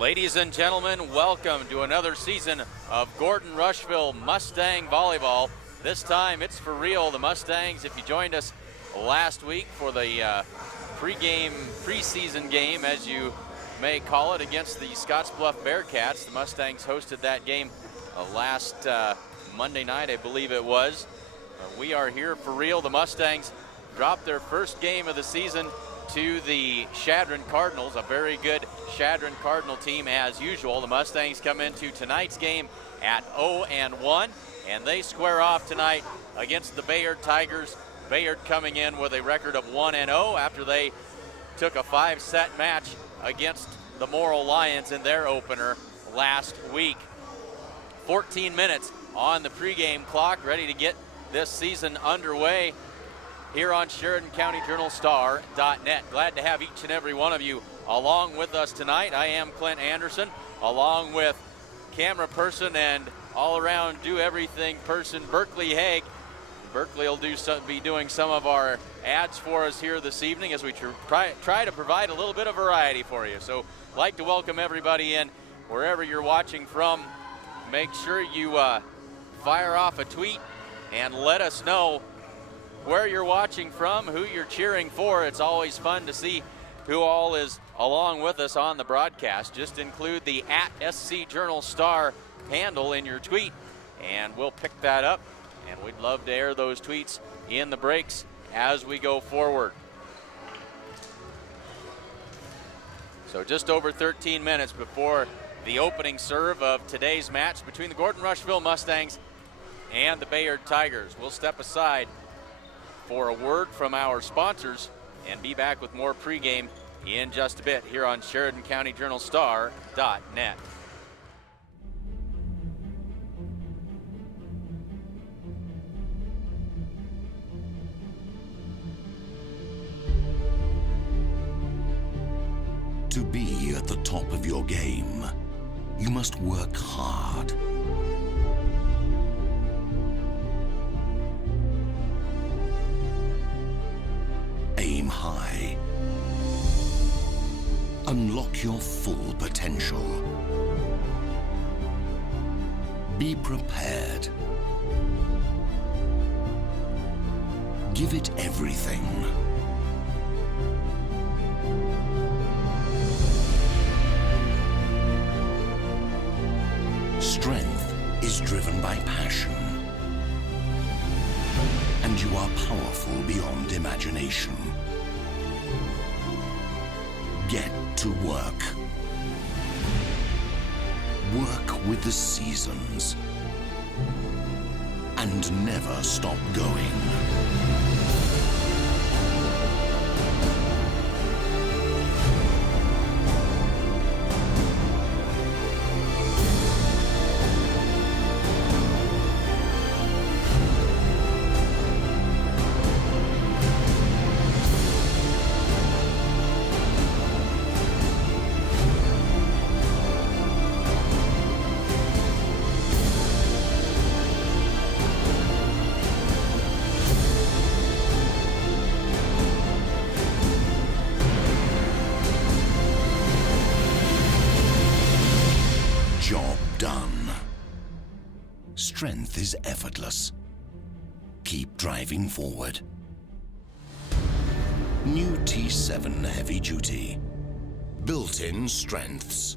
Ladies and gentlemen, welcome to another season of Gordon-Rushville Mustang Volleyball. This time it's for real. The Mustangs, if you joined us last week for the preseason game, as you may call it, against the Scottsbluff Bearcats, the Mustangs hosted that game last Monday night, I believe it was. We are here for real. The Mustangs dropped their first game of the season to the Sheridan Cardinals, a very good Sheridan Cardinal team as usual. The Mustangs come into tonight's game at 0-1, and they square off tonight against the Bayard Tigers. Bayard coming in with a record of 1-0 after they took a 5-set match against the Morrill Lions in their opener last week. 14 minutes on the pregame clock, ready to get this season underway here on SheridanCountyJournalStar.net. Glad to have each and every one of you along with us tonight. I am Clint Anderson, along with camera person and all-around do-everything person, Berkeley Haig. Berkeley will be doing some of our ads for us here this evening as we try to provide a little bit of variety for you. So I'd like to welcome everybody in wherever you're watching from. Make sure you fire off a tweet and let us know where you're watching from, who you're cheering for. It's always fun to see who all is along with us on the broadcast. Just include the @SC Journal Star handle in your tweet, and we'll pick that up, and we'd love to air those tweets in the breaks as we go forward. So just over 13 minutes before the opening serve of today's match between the Gordon-Rushville Mustangs and the Bayard Tigers. We'll step aside for a word from our sponsors and be back with more pregame in just a bit here on SheridanCountyJournalStar.net. To be at the top of your game, you must work hard. Aim high. Unlock your full potential. Be prepared. Give it everything. Strength is driven by passion. And you are powerful beyond imagination. Get to work. Work with the seasons. And never stop going. Strength is effortless. Keep driving forward. New T7 Heavy Duty. Built-in strengths.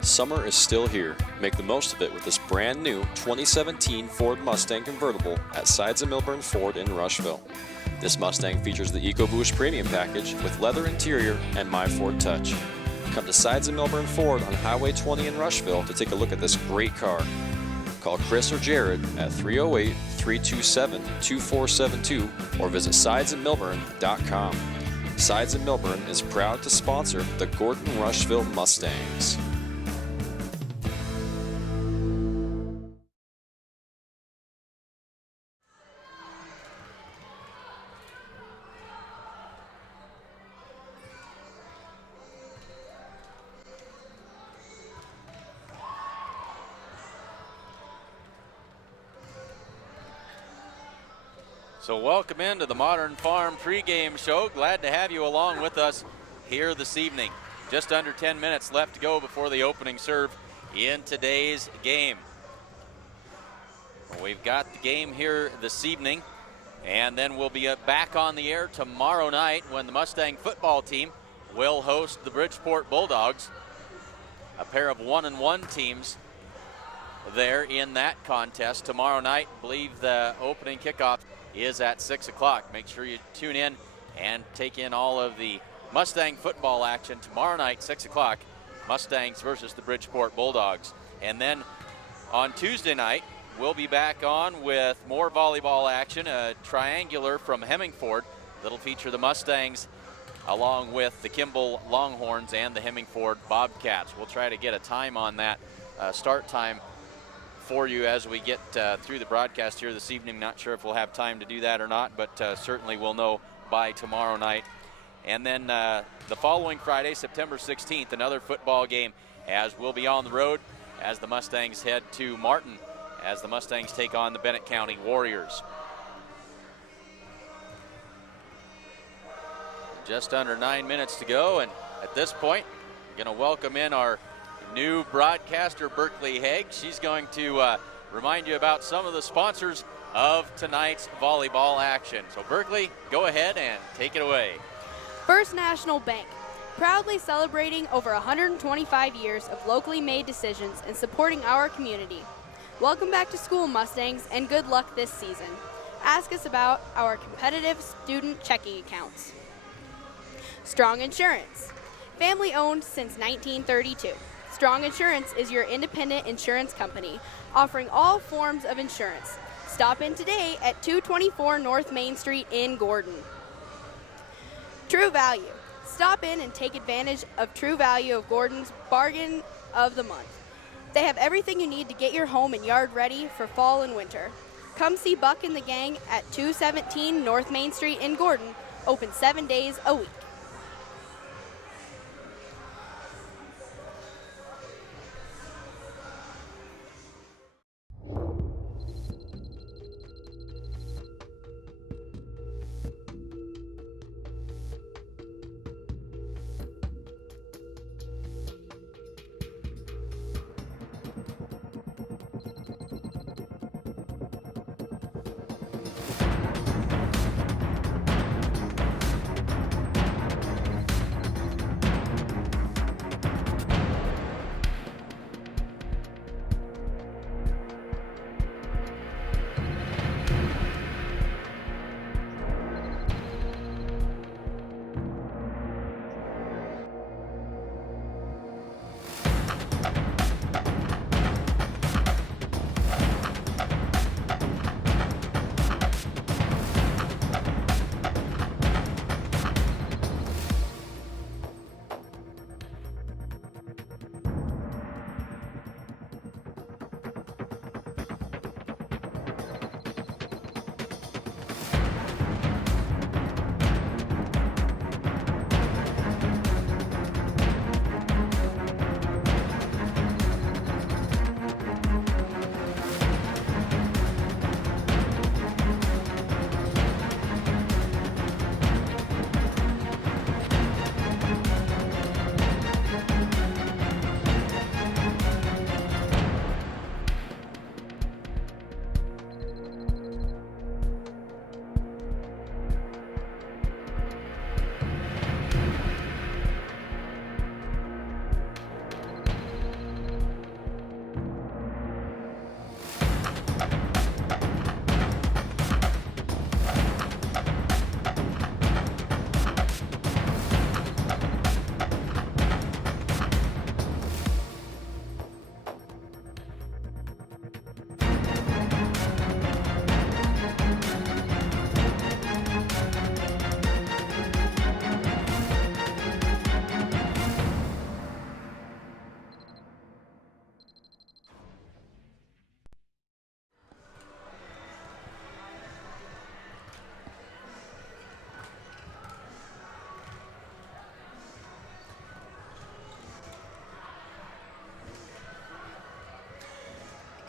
Summer is still here. Make the most of it with this brand new 2017 Ford Mustang convertible at Sides of Milburn Ford in Rushville. This Mustang features the EcoBoost Premium Package with leather interior and My Ford Touch. Come to Sides of Milburn Ford on Highway 20 in Rushville to take a look at this great car. Call Chris or Jared at 308-327-2472 or visit sidesofmilburn.com. Sides of Milburn is proud to sponsor the Gordon-Rushville Mustangs. So welcome into the Modern Farm pregame show. Glad to have you along with us here this evening. Just under 10 minutes left to go before the opening serve in today's game. We've got the game here this evening, and then we'll be back on the air tomorrow night when the Mustang football team will host the Bridgeport Bulldogs, a pair of 1-1 teams there in that contest tomorrow night. I believe the opening kickoff is at 6 o'clock. Make sure you tune in and take in all of the Mustang football action tomorrow night, 6 o'clock, Mustangs versus the Bridgeport Bulldogs. And then on Tuesday night, we'll be back on with more volleyball action, a triangular from Hemmingford that'll feature the Mustangs along with the Kimball Longhorns and the Hemmingford Bobcats. We'll try to get a time on that start time for you as we get through the broadcast here this evening. Not sure if we'll have time to do that or not, but certainly we'll know by tomorrow night. And then the following Friday, September 16th, another football game, as we'll be on the road as the Mustangs head to Martin as the Mustangs take on the Bennett County Warriors. Just under 9 minutes to go, and at this point, we're going to welcome in our new broadcaster, Berkeley Haig. She's going to remind you about some of the sponsors of tonight's volleyball action. So Berkeley, go ahead and take it away. First National Bank, proudly celebrating over 125 years of locally made decisions and supporting our community. Welcome back to school, Mustangs, and good luck this season. Ask us about our competitive student checking accounts. Strong Insurance, family owned since 1932. Strong Insurance is your independent insurance company, offering all forms of insurance. Stop in today at 224 North Main Street in Gordon. True Value. Stop in and take advantage of True Value of Gordon's Bargain of the Month. They have everything you need to get your home and yard ready for fall and winter. Come see Buck and the gang at 217 North Main Street in Gordon, open 7 days a week.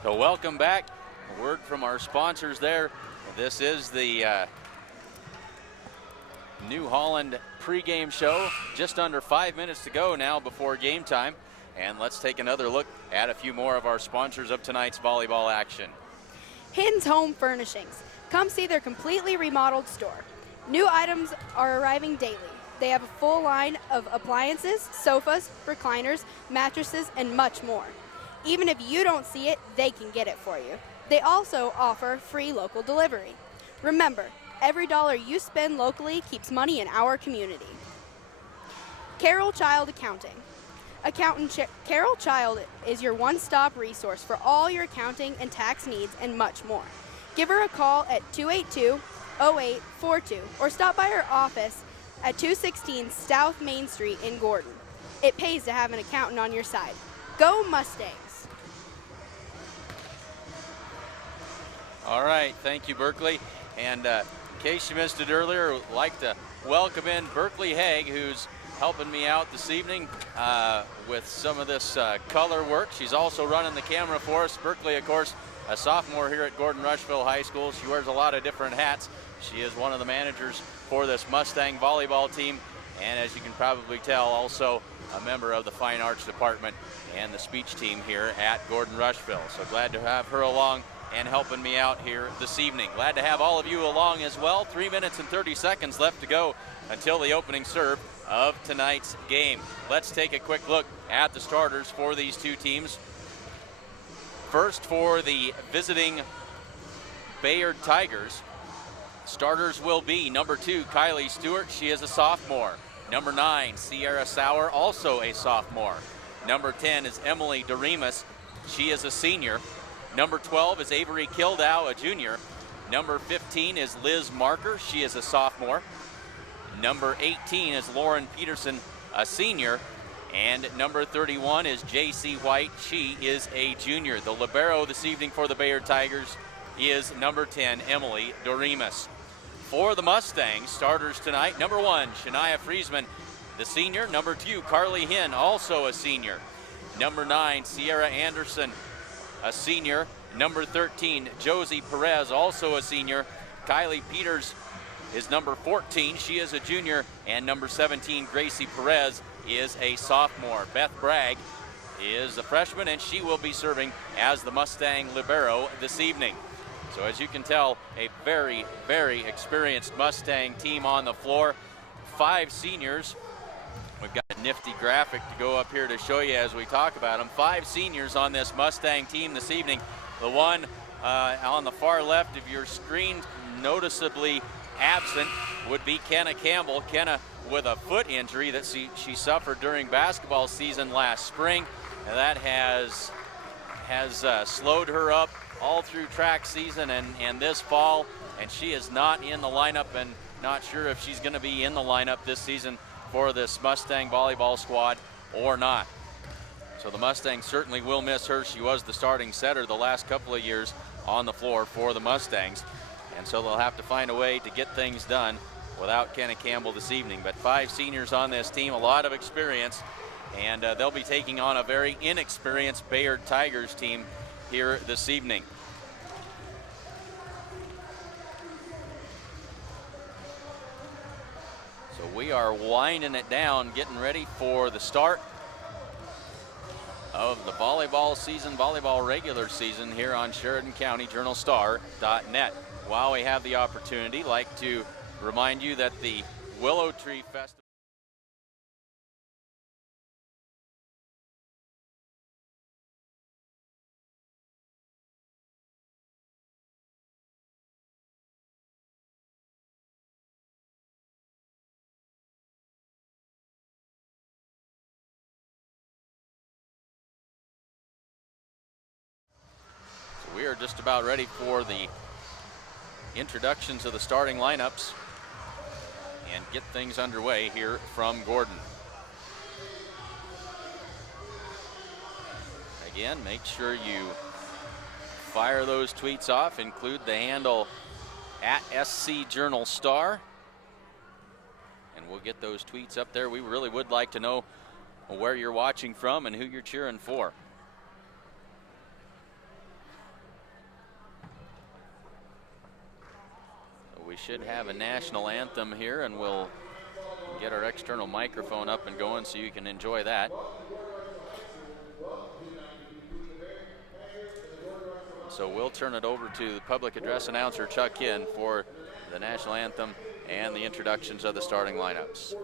So welcome back. A word from our sponsors there. This is the New Holland pregame show. Just under 5 minutes to go now before game time. And let's take another look at a few more of our sponsors of tonight's volleyball action. Hin's Home Furnishings. Come see their completely remodeled store. New items are arriving daily. They have a full line of appliances, sofas, recliners, mattresses, and much more. Even if you don't see it, they can get it for you. They also offer free local delivery. Remember, every dollar you spend locally keeps money in our community. Carroll Child Accounting. Accountant Carroll Child is your one-stop resource for all your accounting and tax needs and much more. Give her a call at 282-0842 or stop by her office at 216 South Main Street in Gordon. It pays to have an accountant on your side. Go Mustangs! All right, thank you, Berkeley. And in case you missed it earlier, I'd like to welcome in Berkeley Haig, who's helping me out this evening with some of this color work. She's also running the camera for us. Berkeley, of course, a sophomore here at Gordon-Rushville High School. She wears a lot of different hats. She is one of the managers for this Mustang volleyball team, and as you can probably tell, also a member of the Fine Arts Department and the speech team here at Gordon-Rushville. So glad to have her along and helping me out here this evening. Glad to have all of you along as well. 3 minutes and 30 seconds left to go until the opening serve of tonight's game. Let's take a quick look at the starters for these two teams. First, for the visiting Bayard Tigers, starters will be number 2, Kylie Stewart. She is a sophomore. Number 9, Sierra Sauer, also a sophomore. Number 10 is Emily Doremus. She is a senior. Number 12 is Avery Kildow, a junior. Number 15 is Liz Marker. She is a sophomore. Number 18 is Lauren Peterson, a senior. And number 31 is J.C. White. She is a junior. The libero this evening for the Bayard Tigers is number 10, Emily Doremus. For the Mustangs, starters tonight, number 1, Shania Friesman, the senior. Number 2, Carly Hinn, also a senior. Number 9, Sierra Anderson, a senior. Number 13, Josie Perez, also a senior. Kylie Peters is number 14. She is a junior. And number 17, Gracie Perez, is a sophomore. Beth Bragg is a freshman, and she will be serving as the Mustang libero this evening. So as you can tell, a very, very experienced Mustang team on the floor. 5 seniors. We've got a nifty graphic to go up here to show you as we talk about them. 5 seniors on this Mustang team this evening. The one on the far left of your screen, noticeably absent, would be Kenna Campbell. Kenna with a foot injury that she suffered during basketball season last spring, and that has slowed her up all through track season and this fall, and she is not in the lineup, and not sure if she's going to be in the lineup this season for this Mustang volleyball squad or not. So the Mustangs certainly will miss her. She was the starting setter the last couple of years on the floor for the Mustangs, and so they'll have to find a way to get things done without Kenna Campbell this evening. But 5 seniors on this team, a lot of experience, and they'll be taking on a very inexperienced Bayard Tigers team here this evening. So we are winding it down, getting ready for the start of the volleyball season, volleyball regular season here on Sheridan County Journal Star.net. While we have the opportunity, I'd like to remind you that the Willow Tree Festival we are just about ready for the introductions of the starting lineups and get things underway here from Gordon. Again, make sure you fire those tweets off. Include the handle @SC Journal Star, and we'll get those tweets up there. We really would like to know where you're watching from and who you're cheering for. should have a national anthem here, and we'll get our external microphone up and going so you can enjoy that. So we'll turn it over to the public address announcer, Chuck Hinn, for the national anthem and the introductions of the starting lineups.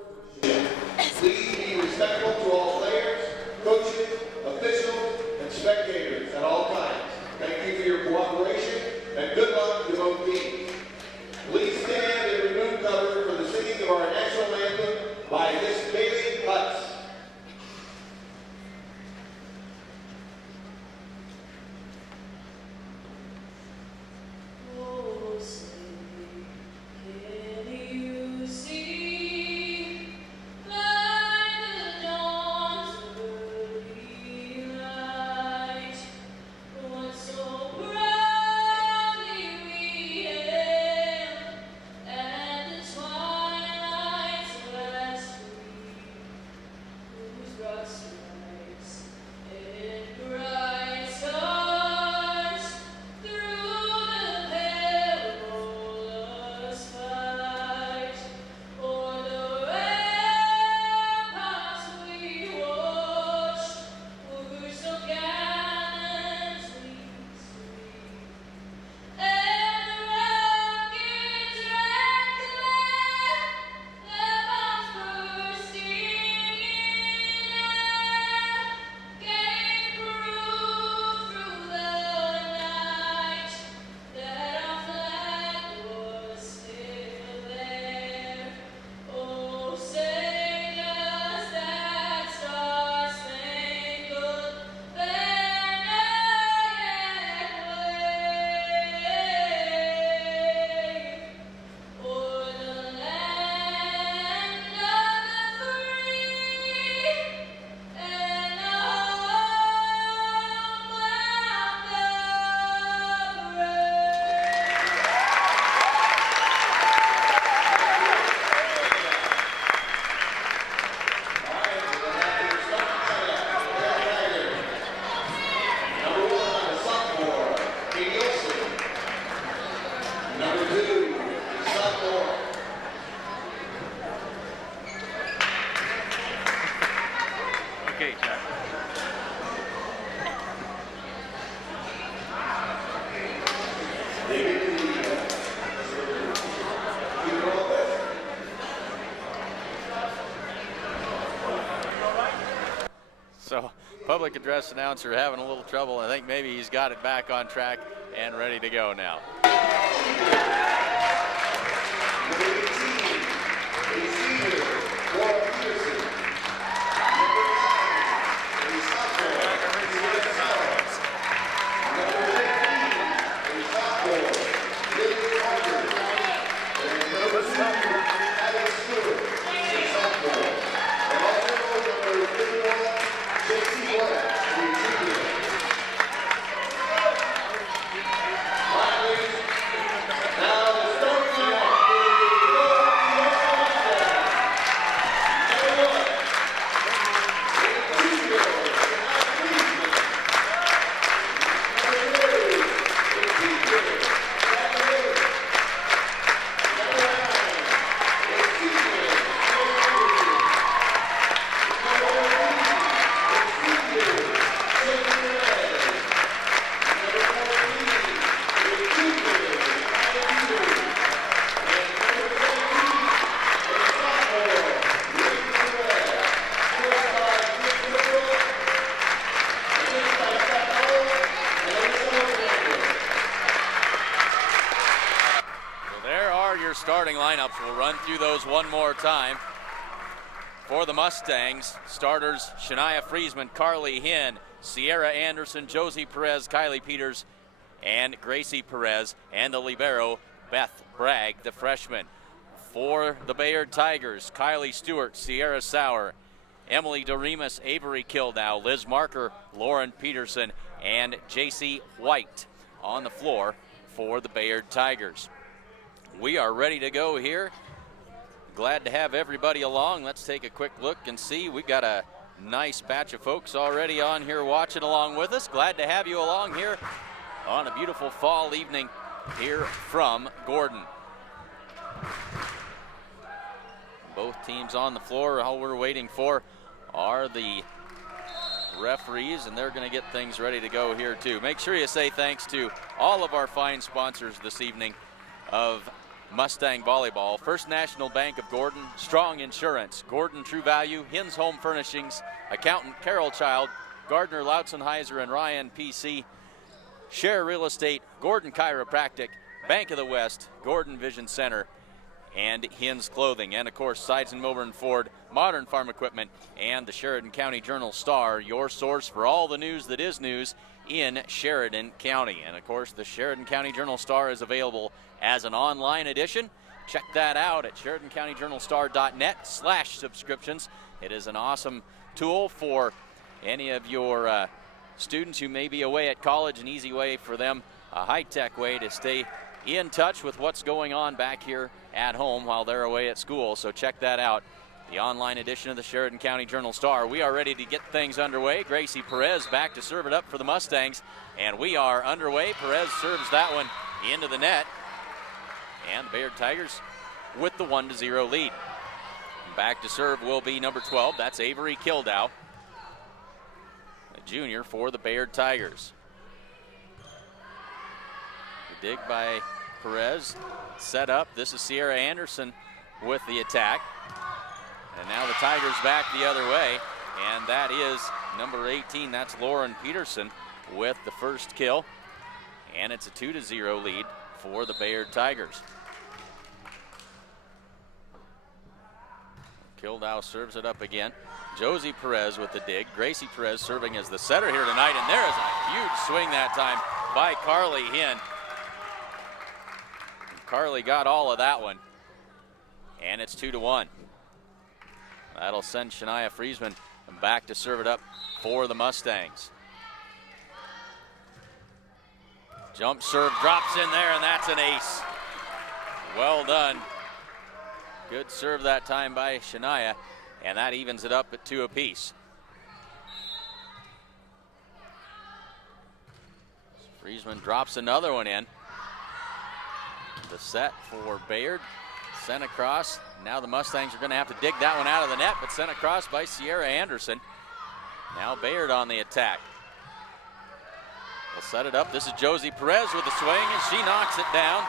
Please be respectful to all players, coaches, officials, and spectators at all times. Thank you for your cooperation, and good luck to both teams. Please stand and remove cover for the singing of our national anthem by Miss Bailey Hutz. So public address announcer having a little trouble. I think maybe he's got it back on track and ready to go now. Starting lineups. We'll run through those one more time. For the Mustangs, starters Shania Friesman, Carly Hinn, Sierra Anderson, Josie Perez, Kylie Peters, and Gracie Perez, and the libero Beth Bragg, the freshman. For the Bayard Tigers, Kylie Stewart, Sierra Sauer, Emily Doremus, Avery Kildow, Liz Marker, Lauren Peterson, and JC White on the floor for the Bayard Tigers. We are ready to go here. Glad to have everybody along. Let's take a quick look and see. We've got a nice batch of folks already on here watching along with us. Glad to have you along here on a beautiful fall evening here from Gordon. Both teams on the floor. All we're waiting for are the referees, and they're going to get things ready to go here too. Make sure you say thanks to all of our fine sponsors this evening of Mustang Volleyball. First National Bank of Gordon, Strong Insurance, Gordon True Value, Hins Home Furnishings, Accountant Carol Child, Gardner Lautzenheiser and Ryan PC, Share Real Estate, Gordon Chiropractic, Bank of the West, Gordon Vision Center, and Hins Clothing. And of course, Sides and Milburn Ford, Modern Farm Equipment, and the Sheridan County Journal Star, your source for all the news that is news in Sheridan County. And of course, the Sheridan County Journal Star is available as an online edition. Check that out at SheridanCountyJournalStar.net/subscriptions. It is an awesome tool for any of your students who may be away at college, an easy way for them, a high-tech way to stay in touch with what's going on back here at home while they're away at school. So check that out, the online edition of the Sheridan County Journal Star. We are ready to get things underway. Gracie Perez back to serve it up for the Mustangs, and we are underway. Perez serves that one into the net, and the Bayard Tigers with the 1-0 lead. Back to serve will be number 12. That's Avery Kildow, a junior for the Bayard Tigers. The dig by Perez, set up. This is Sierra Anderson with the attack. And now the Tigers back the other way, and that is number 18. That's Lauren Peterson with the first kill, and it's a 2-0 lead for the Bayard Tigers. Kildow serves it up again. Josie Perez with the dig. Gracie Perez serving as the setter here tonight, and there is a huge swing that time by Carly Hinn. Carly got all of that one, and it's 2-1. That'll send Shania Friesman back to serve it up for the Mustangs. Jump serve drops in there, and that's an ace. Well done. Good serve that time by Shania, and that evens it up at 2 apiece. Friesman drops another one in. The set for Bayard, sent across. Now the Mustangs are going to have to dig that one out of the net, but sent across by Sierra Anderson. Now Bayard on the attack. They'll set it up. This is Josie Perez with the swing, and she knocks it down.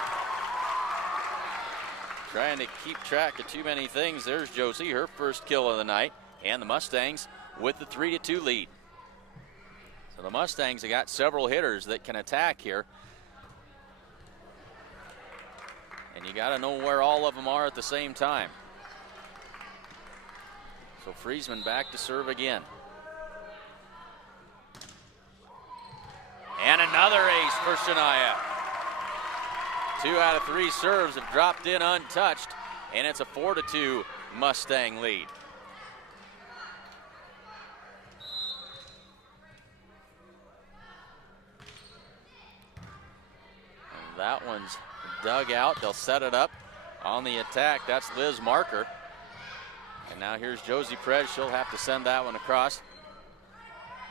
Trying to keep track of too many things. There's Josie, her first kill of the night, and the Mustangs with the 3-2 lead. So the Mustangs have got several hitters that can attack here. And you got to know where all of them are at the same time. So Friesman back to serve again. And another ace for Shania. 2 out of 3 serves have dropped in untouched, and it's a 4-2 Mustang lead. And that one's dug out. They'll set it up on the attack. That's Liz Marker. And now here's Josie Perez. She'll have to send that one across.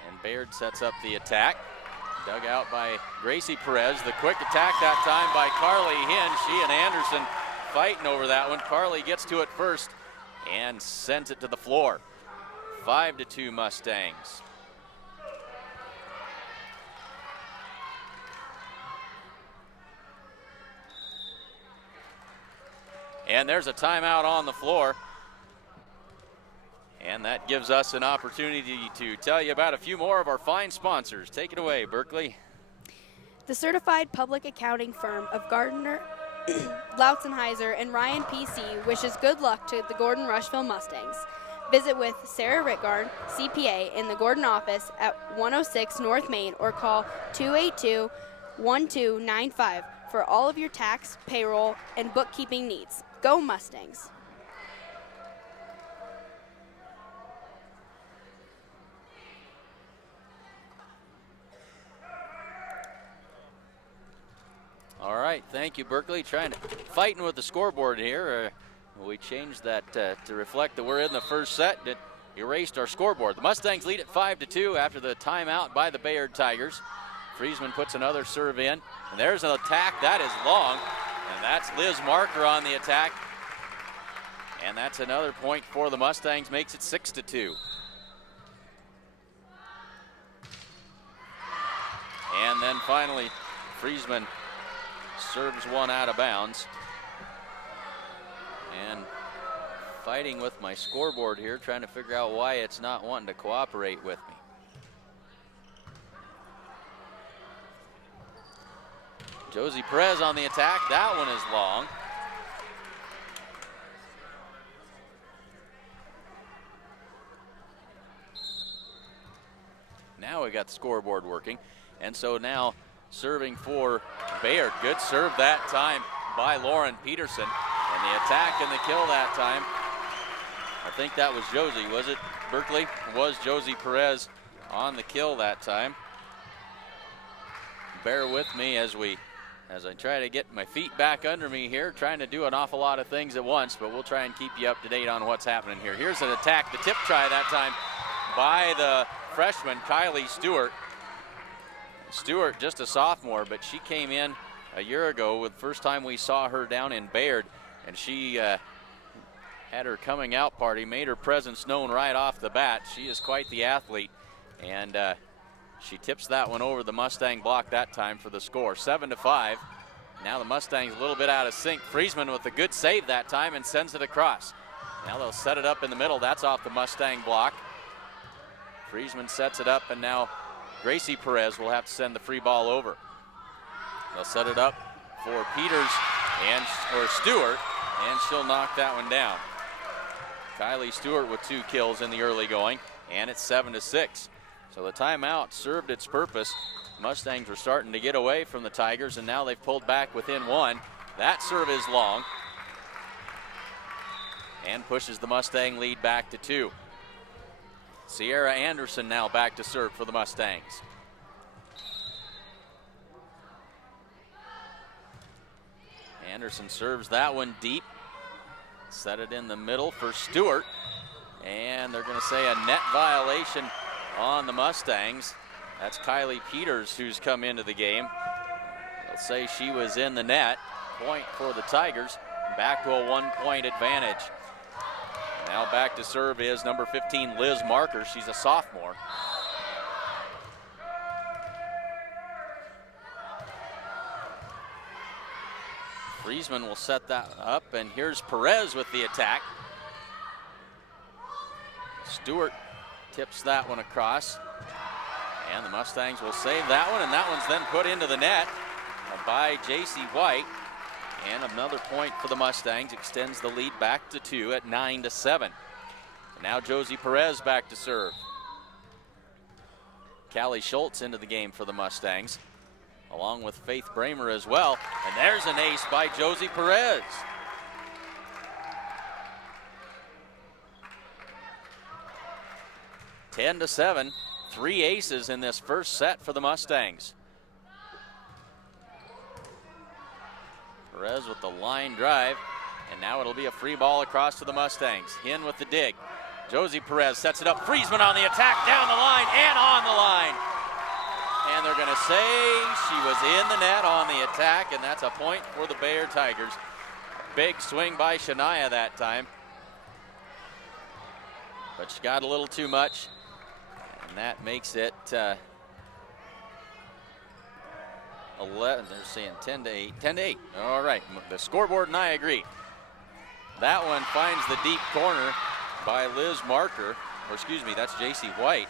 And Bayard sets up the attack. Dug out by Gracie Perez. The quick attack that time by Carly Hinn. She and Anderson fighting over that one. Carly gets to it first and sends it to the floor. 5-2 Mustangs. And there's a timeout on the floor. And that gives us an opportunity to tell you about a few more of our fine sponsors. Take it away, Berkeley. The certified public accounting firm of Gardner, Lautzenheiser, and Ryan PC wishes good luck to the Gordon-Rushville Mustangs. Visit with Sarah Rickard, CPA, in the Gordon office at 106 North Main or call 282-1295 for all of your tax, payroll, and bookkeeping needs. Go Mustangs! All right, thank you, Berkeley. Fighting with the scoreboard here. We changed that to reflect that we're in the first set. It erased our scoreboard. The Mustangs lead at 5-2 after the timeout by the Bayard Tigers. Friesman puts another serve in, and there's an attack. That is long, And that's Liz Marker on the attack. And that's another point for the Mustangs, makes it 6-2. And then finally, Friesman serves one out of bounds. And fighting with my scoreboard here, trying to figure out why it's not wanting to cooperate with me. Josie Perez on the attack. That one is long. Now we got the scoreboard working. And so now serving for Bayard. Good serve that time by Lauren Peterson. And the attack and the kill that time. I think that was Josie, was it, Berkeley? It was Josie Perez on the kill that time. Bear with me as I try to get my feet back under me here, trying to do an awful lot of things at once, but we'll try and keep you up to date on what's happening here. Here's an attack, the tip try that time by the freshman, Kylie Stewart. Stewart, just a sophomore, but she came in a year ago with the first time we saw her down in Bayard, and she had her coming out party, made her presence known right off the bat. She is quite the athlete, and she tips that one over the Mustang block that time for the score, 7-5. Now the Mustangs a little bit out of sync. Friesman with a good save that time and sends it across. Now they'll set it up in the middle. That's off the Mustang block. Friesman sets it up, and now Gracie Perez will have to send the free ball over. They'll set it up for Peters or Stewart, and she'll knock that one down. Kylie Stewart with 2 kills in the early going, and it's 7-6. So the timeout served its purpose. Mustangs were starting to get away from the Tigers, and now they've pulled back within 1. That serve is long and pushes the Mustang lead back to 2. Sierra Anderson now back to serve for the Mustangs. Anderson serves that one deep. Set it in the middle for Stewart. And they're going to say a net violation on the Mustangs. That's Kylie Peters who's come into the game. They'll say she was in the net. Point for the Tigers. Back to a 1-point advantage. Now back to serve is number 15, Liz Marker. She's a sophomore. Friesman will set that up, and here's Perez with the attack. Stewart tips that one across, and the Mustangs will save that one, and that one's then put into the net by J.C. White. And another point for the Mustangs, extends the lead back to 2 at 9-7. And now Josie Perez back to serve. Callie Schultz into the game for the Mustangs, along with Faith Bramer as well. And there's an ace by Josie Perez. Ten to 7, 3 aces in this first set for the Mustangs. Perez with the line drive, and now it'll be a free ball across to the Mustangs. Hinn with the dig. Josie Perez sets it up. Friesman on the attack, down the line and on the line. And they're going to say she was in the net on the attack, and that's a point for the Bayard Tigers. Big swing by Shania that time, but she got a little too much, and that makes it 11, they're saying 10-8, 10-8. All right, the scoreboard and I agree. That one finds the deep corner by Liz Marker, or excuse me, that's J.C. White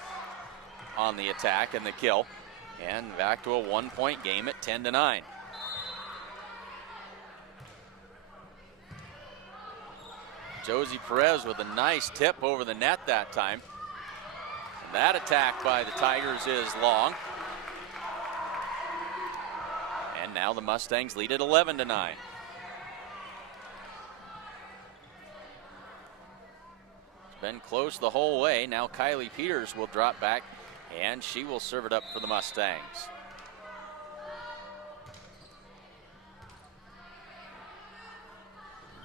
on the attack and the kill. And back to a 1-point game at 10-9. Josie Perez with a nice tip over the net that time. And that attack by the Tigers is long. And now the Mustangs lead at 11-9. It's been close the whole way. Now Kylie Peters will drop back, and she will serve it up for the Mustangs.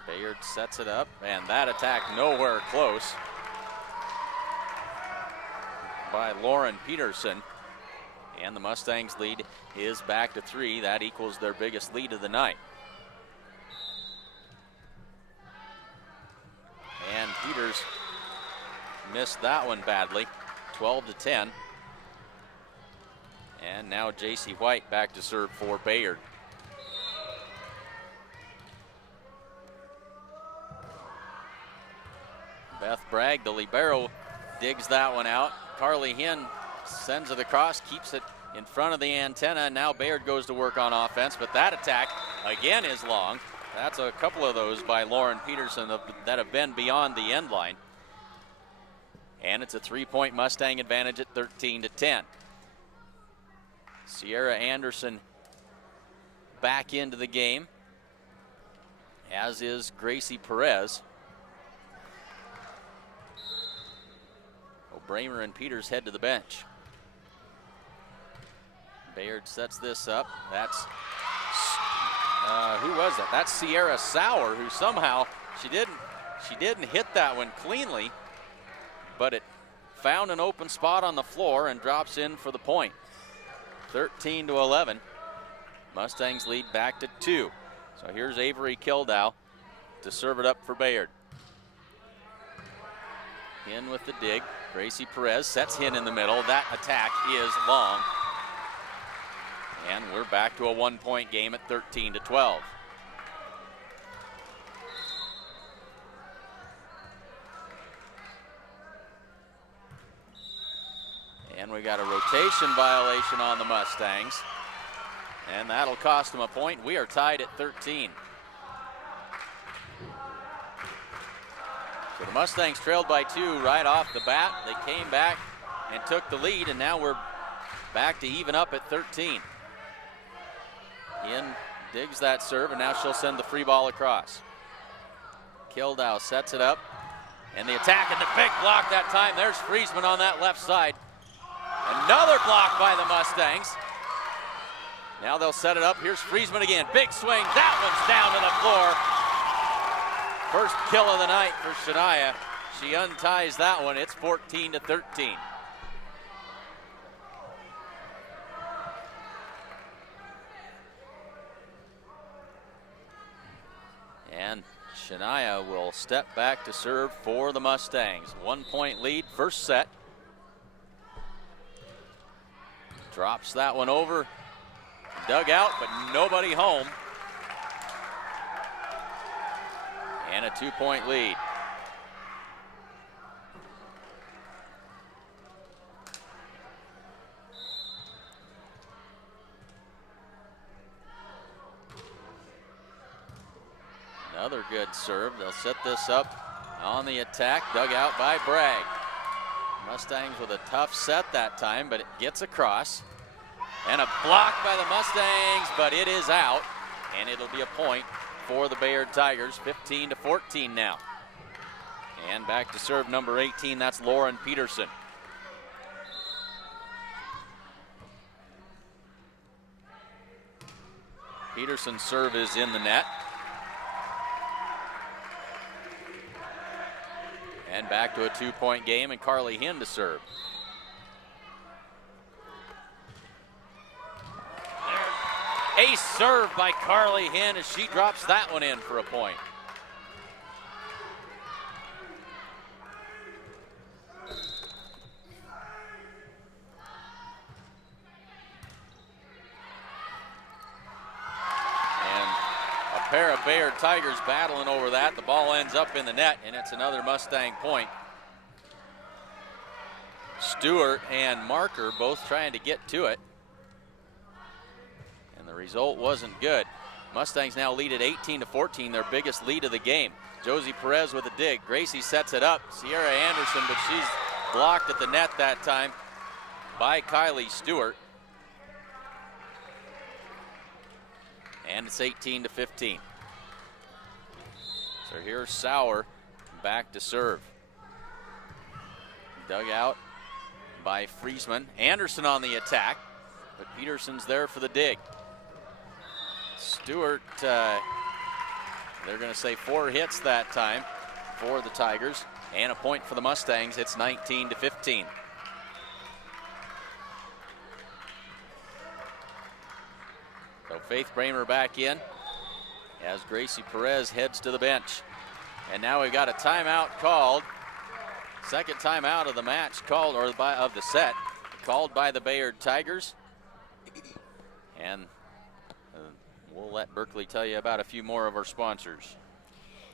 Bayard sets it up, and that attack nowhere close by Lauren Peterson. And the Mustangs lead is back to 3. That equals their biggest lead of the night. missed that one badly. 12-10. And now J.C. White back to serve for Bayard. Beth Bragg, the libero, digs that one out. Carly Hinn sends it across, keeps it in front of the antenna. Now Bayard goes to work on offense, but that attack again is long. That's a couple of those by Lauren Peterson that have been beyond the end line. And it's a 3-point Mustang advantage at 13-10. Sierra Anderson back into the game, as is Gracie Perez. Bramer and Peters head to the bench. Bayard sets this up. That's, who was that? That's Sierra Sauer, who somehow, she didn't hit that one cleanly, but it found an open spot on the floor and drops in for the point. 13-11. Mustangs lead back to 2. So here's Avery Kildow to serve it up for Bayard. Hinn with the dig. Gracie Perez sets Hinn in the middle. That attack is long. And we're back to a 1-point game at 13-12. And we got a rotation violation on the Mustangs. And that'll cost them a point. We are tied at 13. So the Mustangs trailed by 2 right off the bat. They came back and took the lead, and now we're back to even up at 13. Hinn digs that serve, and now she'll send the free ball across. Kildow sets it up, and the attack and the big block that time. There's Friesman on that left side. Another block by the Mustangs. Now they'll set it up. Here's Friesman again. Big swing. That one's down to the floor. First kill of the night for Shania. She unties that one. It's 14-13. And Shania will step back to serve for the Mustangs. 1-point lead, first set. Drops that one over. Dug out, but nobody home. And a 2-point lead. Another good serve. They'll set this up on the attack. Dug out by Bragg. Mustangs with a tough set that time, but it gets across. And a block by the Mustangs, but it is out. And it'll be a point for the Bayard Tigers, 15-14 now. And back to serve number 18, that's Lauren Peterson. Peterson's serve is in the net. And back to a 2-point game, and Carly Hinn to serve. Ace serve by Carly Hinn as she drops that one in for a point. And a pair of Bayard Tigers battling over that. The ball ends up in the net, and it's another Mustang point. Stewart and Marker both trying to get to it. The result wasn't good. Mustangs now lead at 18-14, their biggest lead of the game. Josie Perez with a dig. Gracie sets it up. Sierra Anderson, but she's blocked at the net that time by Kylie Stewart. And it's 18-15. So here's Sauer back to serve. Dug out by Friesman. Anderson on the attack, but Peterson's there for the dig. Stewart, they're going to say 4 hits that time for the Tigers, and a point for the Mustangs. It's 19-15. So Faith Bramer back in as Gracie Perez heads to the bench. And now we've got a timeout called Second timeout of the match called, or of the set, called by the Bayard Tigers. And we'll let Berkeley tell you about a few more of our sponsors.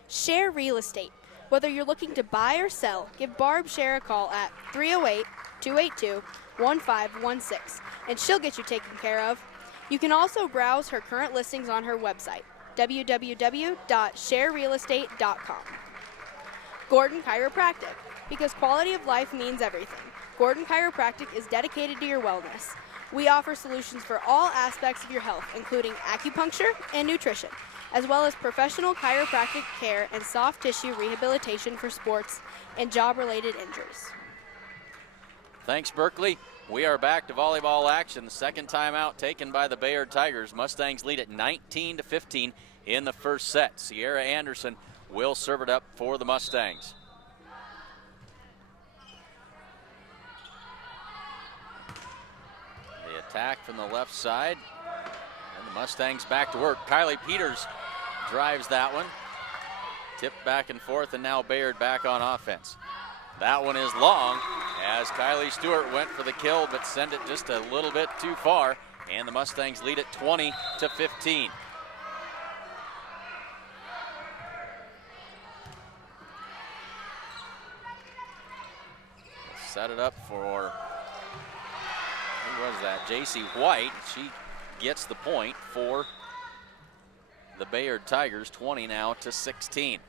Share Real Estate. Whether you're looking to buy or sell, give Barb Share a call at 308-282-1516, and she'll get you taken care of. You can also browse her current listings on her website, www.sharerealestate.com. Gordon Chiropractic. Because quality of life means everything, Gordon Chiropractic is dedicated to your wellness. We offer solutions for all aspects of your health, including acupuncture and nutrition, as well as professional chiropractic care and soft tissue rehabilitation for sports and job-related injuries. Thanks, Berkeley. We are back to volleyball action. The second timeout taken by the Bayard Tigers. Mustangs lead at 19-15 in the first set. Sierra Anderson will serve it up for the Mustangs. The attack from the left side. And the Mustangs back to work. Kylie Peters drives that one. Tipped back and forth, and now Bayard back on offense. That one is long as Kylie Stewart went for the kill but sent it just a little bit too far, and the Mustangs lead at 20-15. Set it up for, who was that? J.C. White. She gets the point for the Bayard Tigers, 20 now to 16.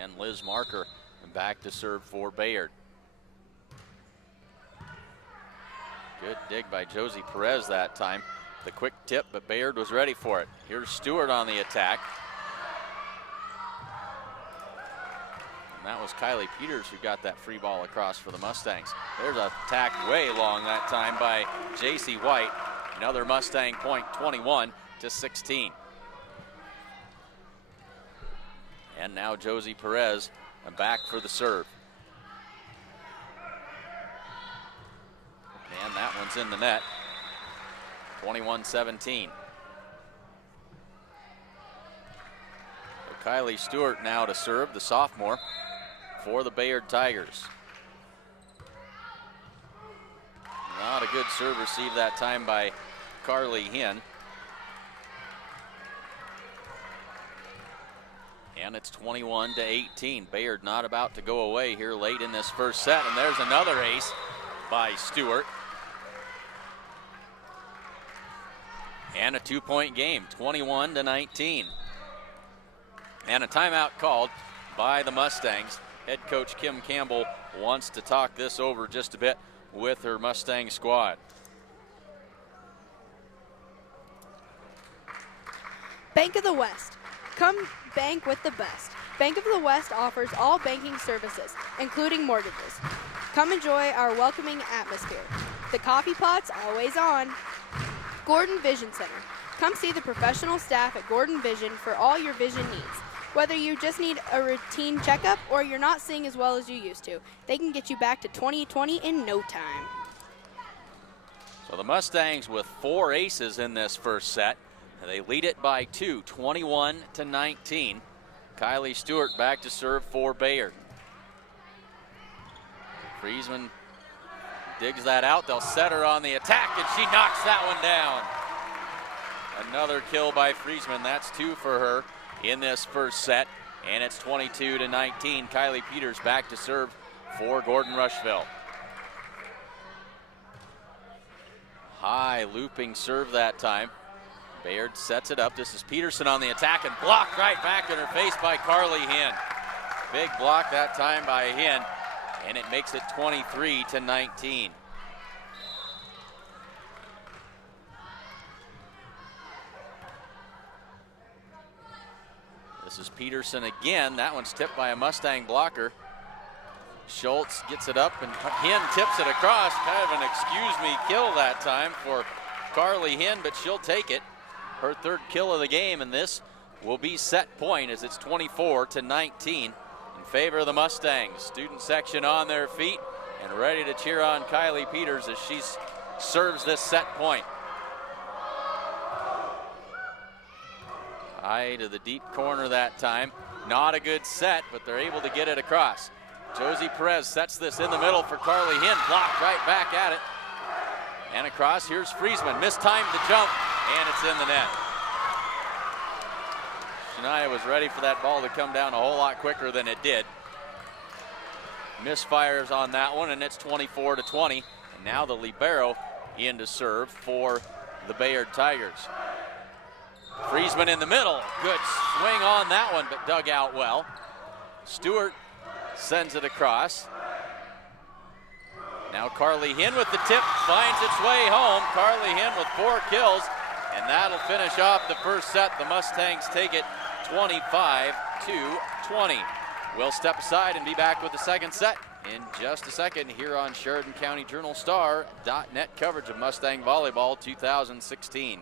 And Liz Marker back to serve for Bayard. Good dig by Josie Perez that time. The quick tip, but Bayard was ready for it. Here's Stewart on the attack. And that was Kylie Peters who got that free ball across for the Mustangs. There's a attack way long that time by J.C. White. Another Mustang point, 21-16. And now Josie Perez back for the serve. And that one's in the net. 21-17. So Kylie Stewart now to serve, the sophomore, for the Bayard Tigers. Not a good serve received that time by Carly Hinn. And it's 21-18. Bayard not about to go away here late in this first set. And there's another ace by Stewart. And a 2-point game, 21-19. And a timeout called by the Mustangs. Head coach Kim Campbell wants to talk this over just a bit with her Mustang squad. Bank of the West. Come bank with the best. Bank of the West offers all banking services, including mortgages. Come enjoy our welcoming atmosphere. The coffee pot's always on. Gordon Vision Center. Come see the professional staff at Gordon Vision for all your vision needs. Whether you just need a routine checkup or you're not seeing as well as you used to, they can get you back to 20/20 in no time. So the Mustangs with 4 aces in this first set. They lead it by 2, 21-19. Kylie Stewart back to serve for Bayard. Friesman digs that out. They'll set her on the attack, and she knocks that one down. Another kill by Friesman. That's 2 for her in this first set, and it's 22-19. Kylie Peters back to serve for Gordon-Rushville. High looping serve that time. Bayard sets it up. This is Peterson on the attack and blocked right back in her face by Carly Hinn. Big block that time by Hinn, and it makes it 23-19. This is Peterson again. That one's tipped by a Mustang blocker. Schultz gets it up, and Hinn tips it across. Kind of an excuse-me kill that time for Carly Hinn, but she'll take it. Her 3rd kill of the game, and this will be set point as it's 24-19 in favor of the Mustangs. Student section on their feet and ready to cheer on Kylie Peters as she serves this set point. High to the deep corner that time. Not a good set, but they're able to get it across. Josie Perez sets this in the middle for Carly Hinn, blocked right back at it. And across, here's Friesman, mistimed the jump, and it's in the net. Shania was ready for that ball to come down a whole lot quicker than it did. Misfires on that one, and it's 24-20. And now the libero in to serve for the Bayard Tigers. Friesman in the middle, good swing on that one, but dug out well. Stewart sends it across. Now Carly Hinn with the tip, finds its way home. Carly Hinn with 4 kills, and that'll finish off the first set. The Mustangs take it 25-20. We'll step aside and be back with the second set in just a second here on Sheridan County Journal Star.net coverage of Mustang Volleyball 2016.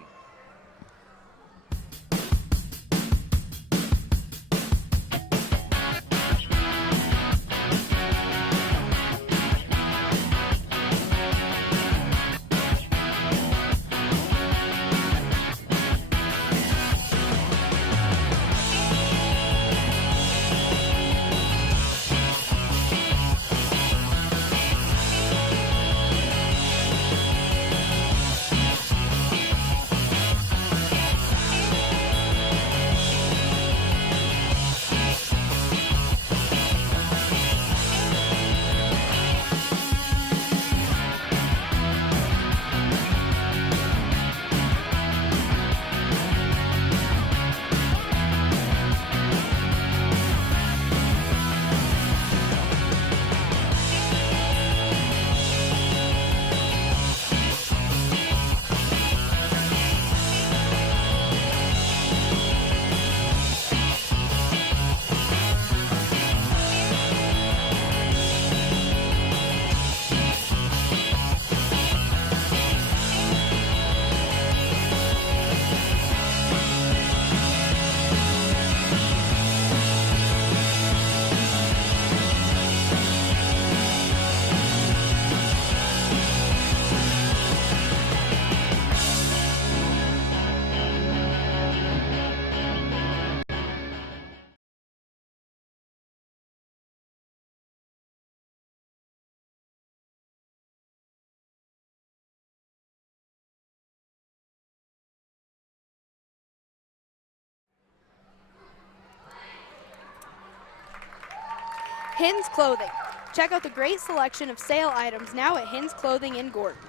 Hinn's Clothing. Check out the great selection of sale items now at Hinn's Clothing in Gordon.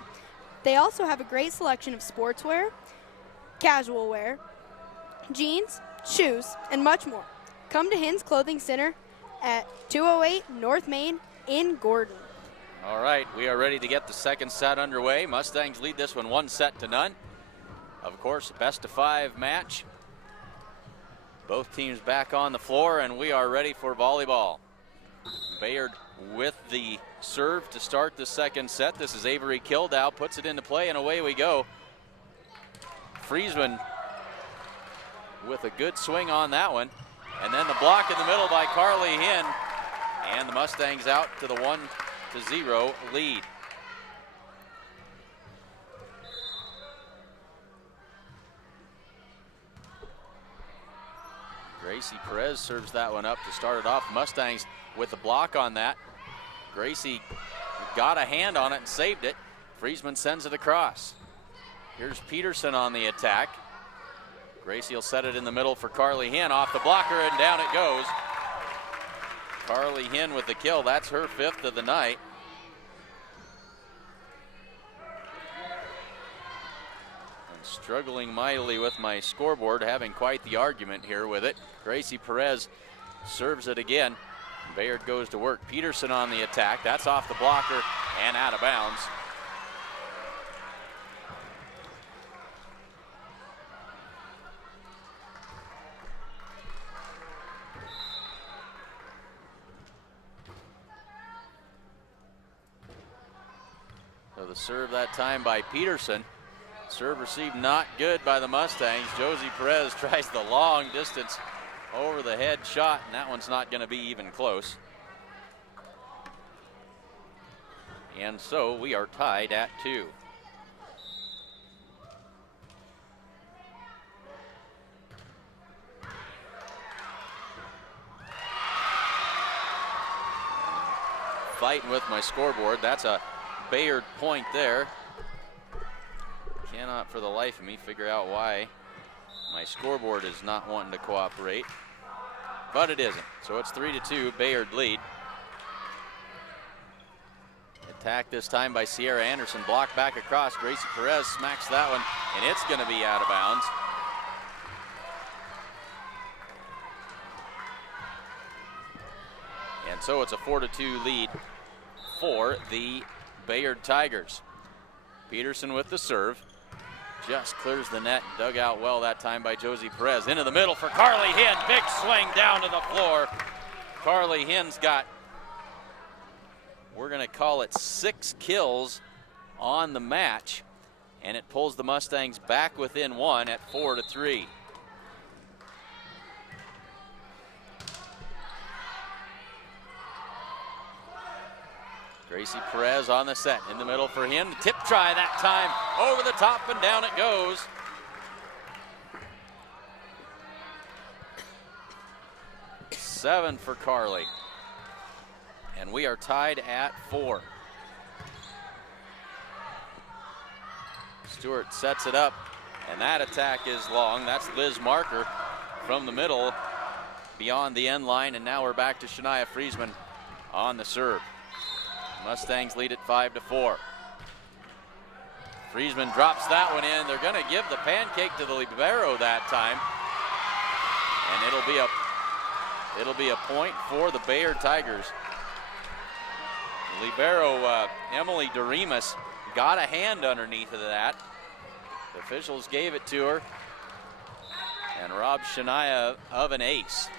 They also have a great selection of sportswear, casual wear, jeans, shoes, and much more. Come to Hinn's Clothing Center at 208 North Main in Gordon. All right, we are ready to get the second set underway. Mustangs lead this one 1-0. Of course, a best-of-5 match. Both teams back on the floor, and we are ready for volleyball. Bayard with the serve to start the second set. This is Avery Kildow, puts it into play, and away we go. Friesman with a good swing on that one. And then the block in the middle by Carly Hinn. And the Mustangs out to the 1-0 lead. Gracie Perez serves that one up to start it off. Mustangs with a block on that. Gracie got a hand on it and saved it. Friesman sends it across. Here's Peterson on the attack. Gracie will set it in the middle for Carly Hinn. Off the blocker and down it goes. Carly Hinn with the kill. That's her 5th of the night. I'm struggling mightily with my scoreboard, having quite the argument here with it. Gracie Perez serves it again. Bayard goes to work. Peterson on the attack. That's off the blocker and out of bounds. So the serve that time by Peterson. Serve received not good by the Mustangs. Josie Perez tries the long distance over the head shot, and that one's not going to be even close. And so we are tied at 2. fighting with my scoreboard. That's a Bayard point there. Cannot for the life of me figure out why my scoreboard is not wanting to cooperate, but it isn't. So it's 3-2, Bayard lead. Attack this time by Sierra Anderson, blocked back across. Gracie Perez smacks that one, and it's going to be out of bounds. And so it's a 4-2 lead for the Bayard Tigers. Peterson with the serve. Just clears the net, dug out well that time by Josie Perez. Into the middle for Carly Hinn. Big swing down to the floor. Carly Hinn's got, we're going to call it 6 kills on the match, and it pulls the Mustangs back within 1 at 4-3. Gracie Perez on the set, in the middle for him. Tip try that time, over the top and down it goes. Seven for Carly. And we are tied at 4. Stewart sets it up, and that attack is long. That's Liz Marker from the middle beyond the end line, and now we're back to Shania Friesman on the serve. Mustangs lead it 5-4. Friesman drops that one in. They're going to give the pancake to the libero that time, and it'll be a point for the Bayard Tigers. The libero Emily Doremus got a hand underneath of that. The officials gave it to her and robbed Shania of an ace.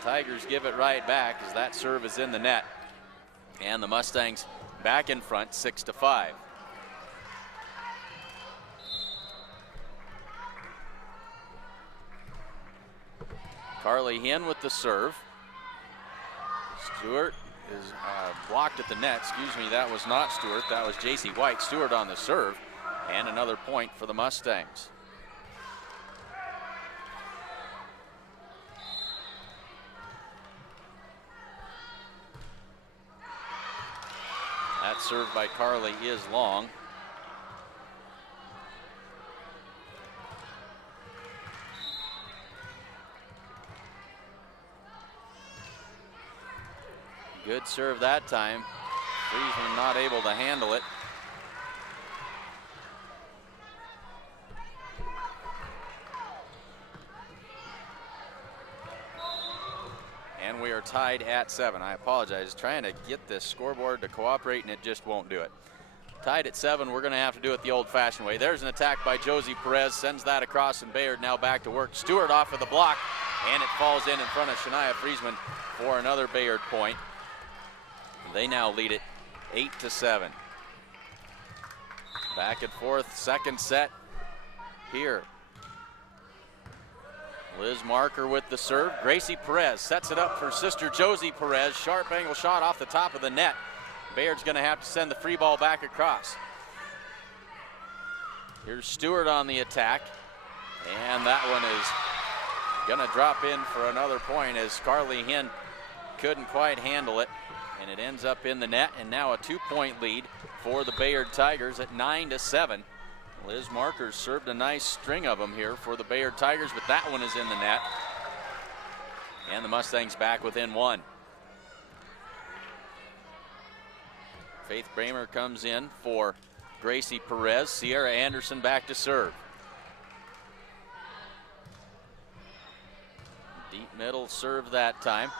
The Tigers give it right back as that serve is in the net. And the Mustangs back in front, 6-5. Carly Hinn with the serve. Stewart is blocked at the net. Excuse me, that was not Stewart. That was J.C. White. Stewart on the serve. And another point for the Mustangs. That serve by Carly is long. Good serve that time. Friesman not able to handle it. And we are tied at 7. I apologize, trying to get this scoreboard to cooperate and it just won't do it. Tied at 7, we're gonna have to do it the old-fashioned way. There's an attack by Josie Perez, sends that across, and Bayard now back to work. Stewart off of the block, and it falls in front of Shania Friesman for another Bayard point. They now lead it 8-7. Back and forth, second set here. Liz Marker with the serve. Gracie Perez sets it up for sister Josie Perez. Sharp angle shot off the top of the net. Bayard's going to have to send the free ball back across. Here's Stewart on the attack. And that one is going to drop in for another point as Carly Hinn couldn't quite handle it. And it ends up in the net, and now a 2-point lead for the Bayard Tigers at 9-7. Liz Marker served a nice string of them here for the Bayard Tigers, but that one is in the net. And the Mustangs back within 1. Faith Bramer comes in for Gracie Perez. Sierra Anderson back to serve. Deep middle serve that time.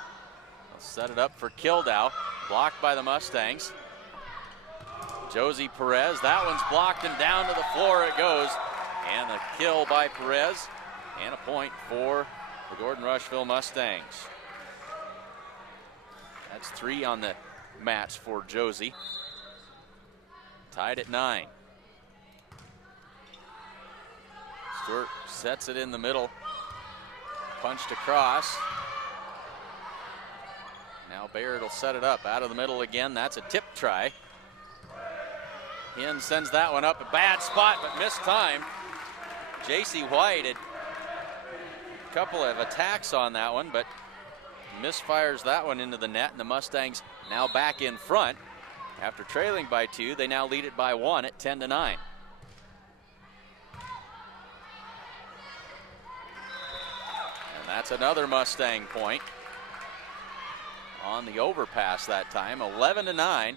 They'll set it up for Kildow. Blocked by the Mustangs. Josie Perez, that one's blocked and down to the floor it goes. And the kill by Perez, and a point for the Gordon-Rushville Mustangs. That's 3 on the match for Josie. Tied at 9. Stewart sets it in the middle. Punched across. Now Bayard will set it up out of the middle again. That's a tip try. Hinn sends that one up, a bad spot, but missed time. J.C. White had a couple of attacks on that one, but misfires that one into the net, and the Mustangs now back in front. After trailing by 2, they now lead it by 1 at 10-9. And that's another Mustang point on the overpass that time, 11-9,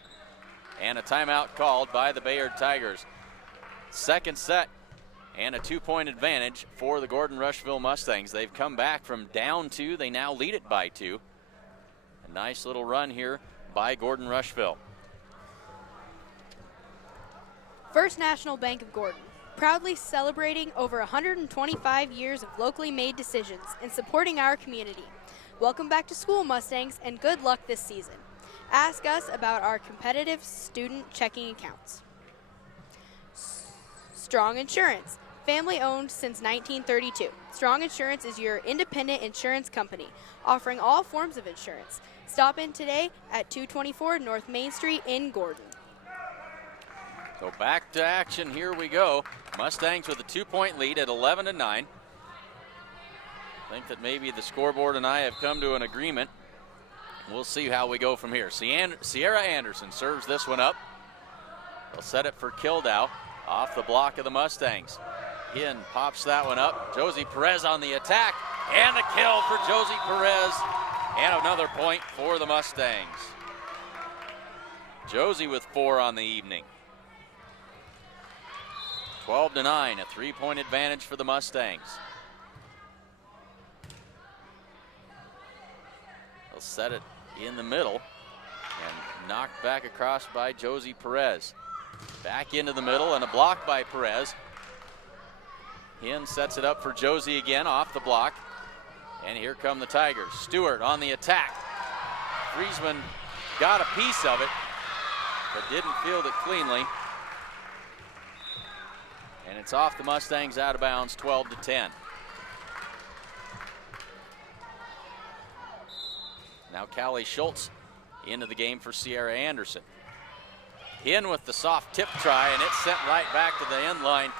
and a timeout called by the Bayard Tigers. Second set and a 2-point advantage for the Gordon-Rushville Mustangs. They've come back from down 2. They now lead it by 2. A nice little run here by Gordon-Rushville. First National Bank of Gordon, proudly celebrating over 125 years of locally made decisions and supporting our community. Welcome back to school, Mustangs, and good luck this season. Ask us about our competitive student checking accounts. Strong Insurance, family owned since 1932. Strong Insurance is your independent insurance company, offering all forms of insurance. Stop in today at 224 North Main Street in Gordon. So back to action, here we go. Mustangs with a 2-point lead at 11-9. I think that maybe the scoreboard and I have come to an agreement. We'll see how we go from here. Sierra Anderson serves this one up. They'll set it for Kildow off the block of the Mustangs. Hinn pops that one up. Josie Perez on the attack, and a kill for Josie Perez, and another point for the Mustangs. Josie with 4 on the evening. 12-9, a 3-point advantage for the Mustangs. They'll set it in the middle and knocked back across by Josie Perez. Back into the middle and a block by Perez. Hinn sets it up for Josie again off the block. And here come the Tigers. Stewart on the attack. Friesman got a piece of it, but didn't field it cleanly. And it's off the Mustangs, out of bounds, 12-10. Now Callie Schultz into the game for Sierra Anderson. Hinn with the soft tip try, and it's sent right back to the end line,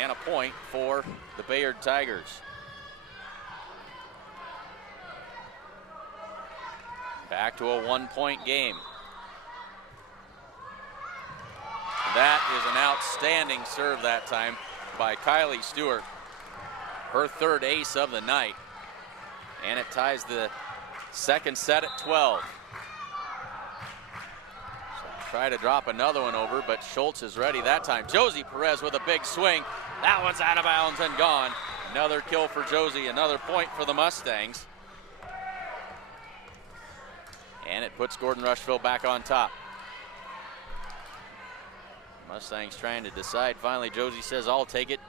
and a point for the Bayard Tigers. Back to a 1-point game. That is an outstanding serve that time by Kylie Stewart. Her third ace of the night. And it ties the second set at 12. So try to drop another one over, but Schultz is ready that time. Josie Perez with a big swing. That one's out of bounds and gone. Another kill for Josie, another point for the Mustangs. And it puts Gordon-Rushville back on top. Mustangs trying to decide. Finally, Josie says, I'll take it.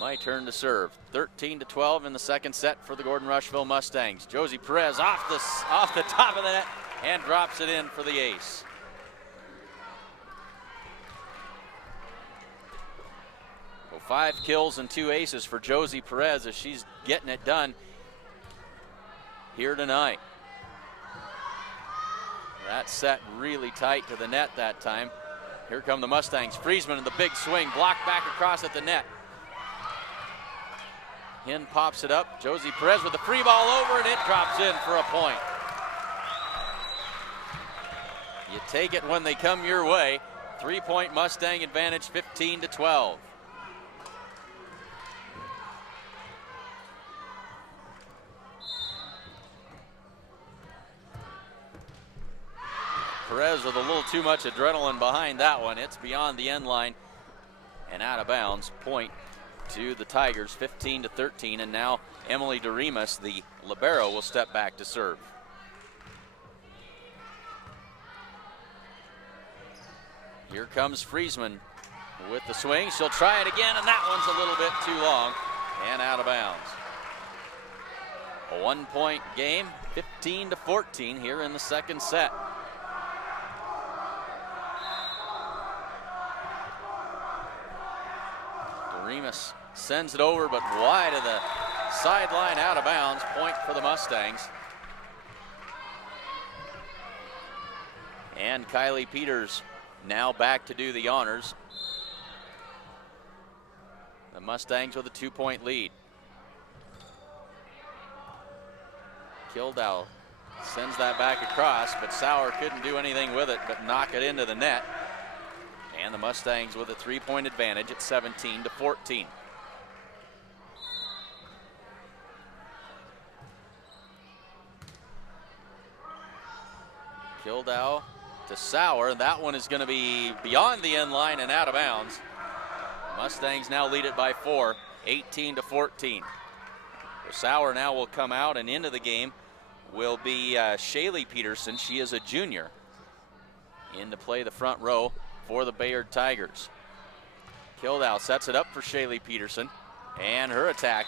My turn to serve. 13-12 in the second set for the Gordon-Rushville Mustangs. Josie Perez off the top of the net and drops it in for the ace. So 5 kills and 2 aces for Josie Perez as she's getting it done here tonight. That set really tight to the net that time. Here come the Mustangs. Friesman in the big swing, blocked back across at the net. Hinn pops it up. Josie Perez with the free ball over, and it drops in for a point. You take it when they come your way. 3-point Mustang advantage, 15-12. Perez with a little too much adrenaline behind that one. It's beyond the end line and out of bounds. Point to the Tigers, 15-13. And now Emily DeRemus, the libero, will step back to serve. Here comes Friesman with the swing. She'll try it again, and that one's a little bit too long and out of bounds. A 1-point game, 15-14 here in the second set. Remus sends it over, but wide of the sideline, out of bounds. Point for the Mustangs. And Kylie Peters now back to do the honors. The Mustangs with a 2-point lead. Kildow Sends that back across, but Sauer couldn't do anything with it but knock it into the net. And the Mustangs with a 3-point advantage at 17-14. Kildow to Sauer. That one is going to be beyond the end line and out of bounds. Mustangs now lead it by 4, 18-14. Sauer now will come out, and into the game will be Shaylee Peterson. She is a junior in to play the front row for the Bayard Tigers. Kildow sets it up for Shaylee Peterson, and her attack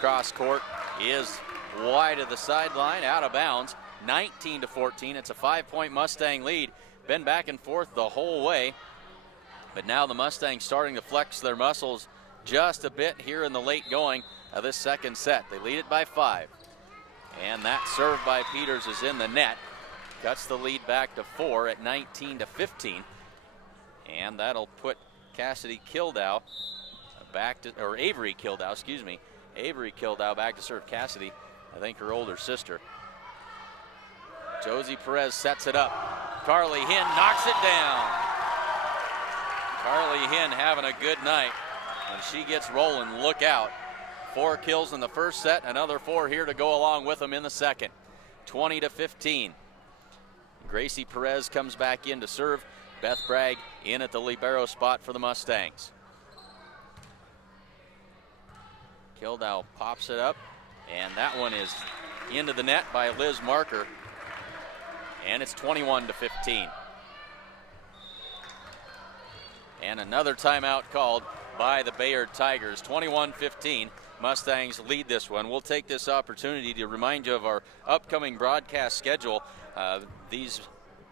cross court is wide of the sideline, out of bounds. 19-14. It's a 5-point Mustang lead. Been back and forth the whole way, but now the Mustangs starting to flex their muscles just a bit here in the late going of this second set. They lead it by 5, and that serve by Peters is in the net. Cuts the lead back to 4 at 19-15, and that'll put Cassidy Kildow back to, or Avery Kildow, excuse me, Avery Kildow back to serve Cassidy, I think her older sister. Josie Perez sets it up. Carly Hinn knocks it down. Carly Hinn having a good night. When she gets rolling, look out. 4 kills in the first set, another 4 here to go along with them in the second. 20-15. Gracie Perez comes back in to serve. Beth Bragg in at the libero spot for the Mustangs. Kildow pops it up, and that one is into the net by Liz Marker. And it's 21-15. And another timeout called by the Bayard Tigers. 21-15. Mustangs lead this one. We'll take this opportunity to remind you of our upcoming broadcast schedule. These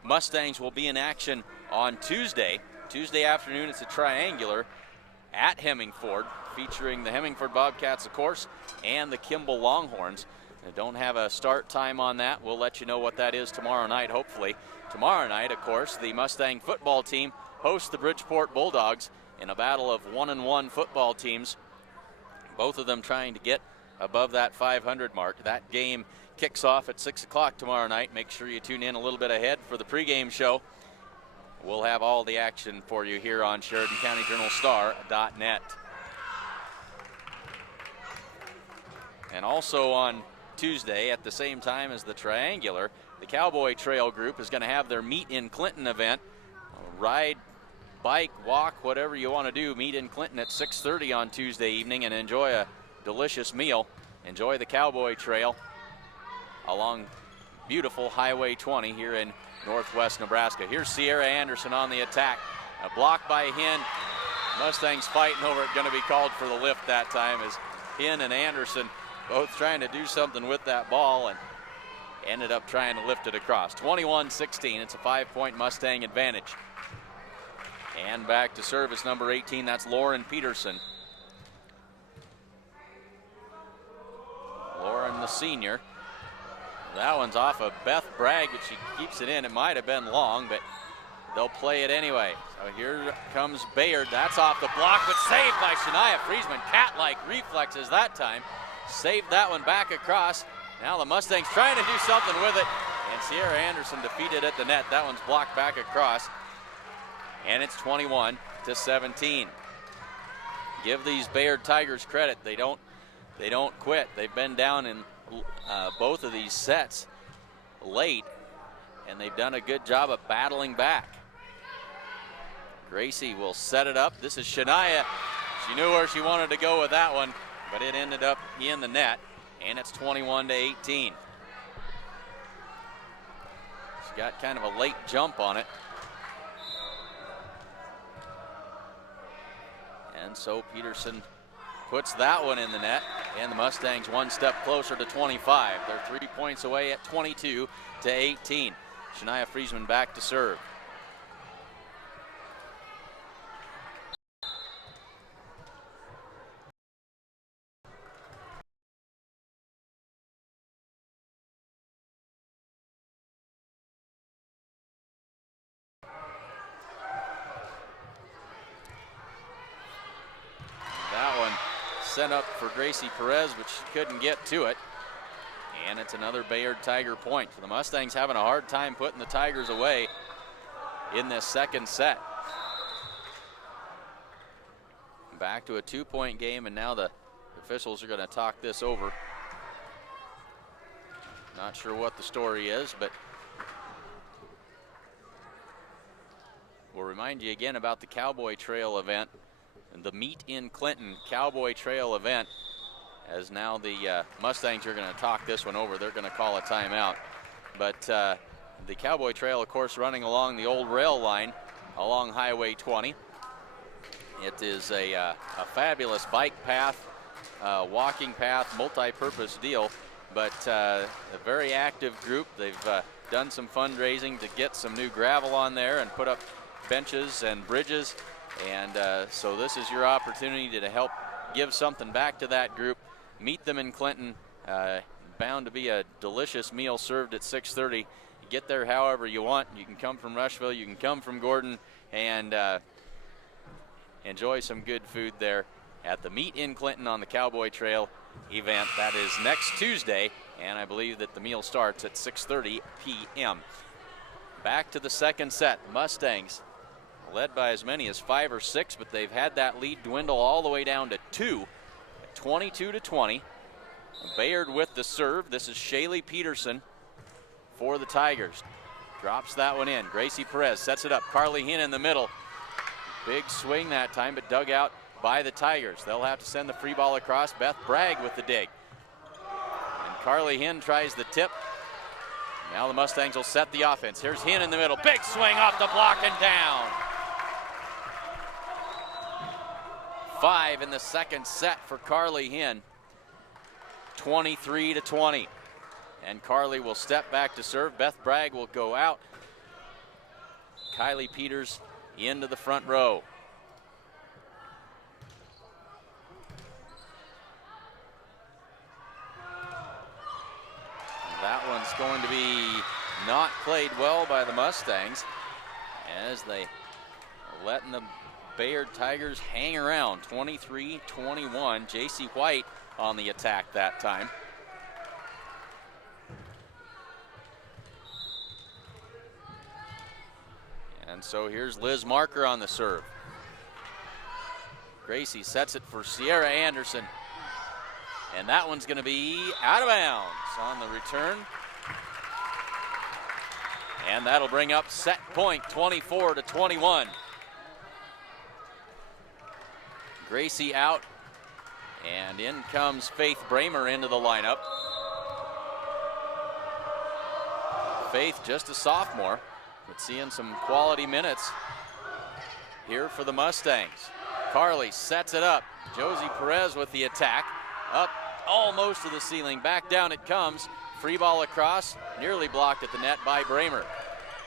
Mustangs will be in action on Tuesday. Tuesday afternoon, it's a triangular at Hemmingford, featuring the Hemmingford Bobcats, of course, and the Kimball Longhorns. Don't have a start time on that. We'll let you know what that is tomorrow night, hopefully. Tomorrow night, of course, the Mustang football team hosts the Bridgeport Bulldogs in a battle of 1-1 football teams, both of them trying to get above that 500 mark. That game kicks off at 6 o'clock tomorrow night. Make sure you tune in a little bit ahead for the pregame show. We'll have all the action for you here on Sheridan County Journal Star.net. And also on Tuesday at the same time as the triangular, the Cowboy Trail group is going to have their Meet in Clinton event. Ride, bike, walk, whatever you want to do, meet in Clinton at 6:30 on Tuesday evening and enjoy a delicious meal. Enjoy the Cowboy Trail along beautiful Highway 20 here in northwest Nebraska. Here's Sierra Anderson on the attack. A block by Hinn. Mustangs fighting over it, going to be called for the lift that time as Hinn and Anderson both trying to do something with that ball and ended up trying to lift it across. 21-16, it's a 5-point Mustang advantage. And back to service number 18, that's Lauren Peterson. Lauren, the senior. That one's off of Beth Bragg, but she keeps it in. It might have been long, but they'll play it anyway. So here comes Bayard. That's off the block, but saved by Shania Friesman. Cat-like reflexes that time. Saved that one back across. Now the Mustangs trying to do something with it, and Sierra Anderson defeated at the net. That one's blocked back across, and it's 21-17. Give these Bayard Tigers credit. They don't quit. They've been down in both of these sets late, and they've done a good job of battling back. Gracie will set it up. This is Shania. She knew where she wanted to go with that one, but it ended up in the net, and it's 21-18. She got kind of a late jump on it. And so Peterson puts that one in the net, and the Mustangs one step closer to 25. They're 3 points away at 22-18. Shania Friesman back to serve. That one sent up for Gracie Perez, but she couldn't get to it. And it's another Bayard Tiger point. The Mustangs having a hard time putting the Tigers away in this second set. Back to a 2-point game, and now the officials are going to talk this over. Not sure what the story is, but we'll remind you again about the Cowboy Trail event and the Meet in Clinton Cowboy Trail event, as now the Mustangs are going to talk this one over. They're going to call a timeout. But the Cowboy Trail, of course, running along the old rail line along Highway 20. It is a fabulous bike path, walking path, multi-purpose deal, but a very active group. They've done some fundraising to get some new gravel on there and put up benches and bridges, and so this is your opportunity to help give something back to that group. Meet them in Clinton. Bound to be a delicious meal served at 6:30. You get there however you want. You can come from Rushville, you can come from Gordon, and enjoy some good food there at the Meet in Clinton on the Cowboy Trail event. That is next Tuesday, and I believe that the meal starts at 6:30 p.m. Back to the second set. Mustangs led by as many as 5 or 6, but they've had that lead dwindle all the way down to 2, 22-20. Bayard with the serve. This is Shaylee Peterson for the Tigers. Drops that one in. Gracie Perez sets it up. Carly Hinn in the middle. Big swing that time, but dug out by the Tigers. They'll have to send the free ball across. Beth Bragg with the dig. And Carly Hinn tries the tip. Now the Mustangs will set the offense. Here's Hinn in the middle. Big swing off the block and down. 5 in the second set for Carly Hinn. 23-20. And Carly will step back to serve. Beth Bragg will go out. Kylie Peters into the front row. That one's going to be not played well by the Mustangs, as they are letting the Bayard Tigers hang around. 23-21. JC White on the attack that time. And so here's Liz Marker on the serve. Gracie sets it for Sierra Anderson. And that one's going to be out of bounds on the return. And that'll bring up set point, 24-21. Gracie out. And in comes Faith Bramer into the lineup. Faith, just a sophomore, but seeing some quality minutes here for the Mustangs. Carly sets it up. Josie Perez with the attack. Up almost to the ceiling. Back down it comes. Free ball across. Nearly blocked at the net by Bramer.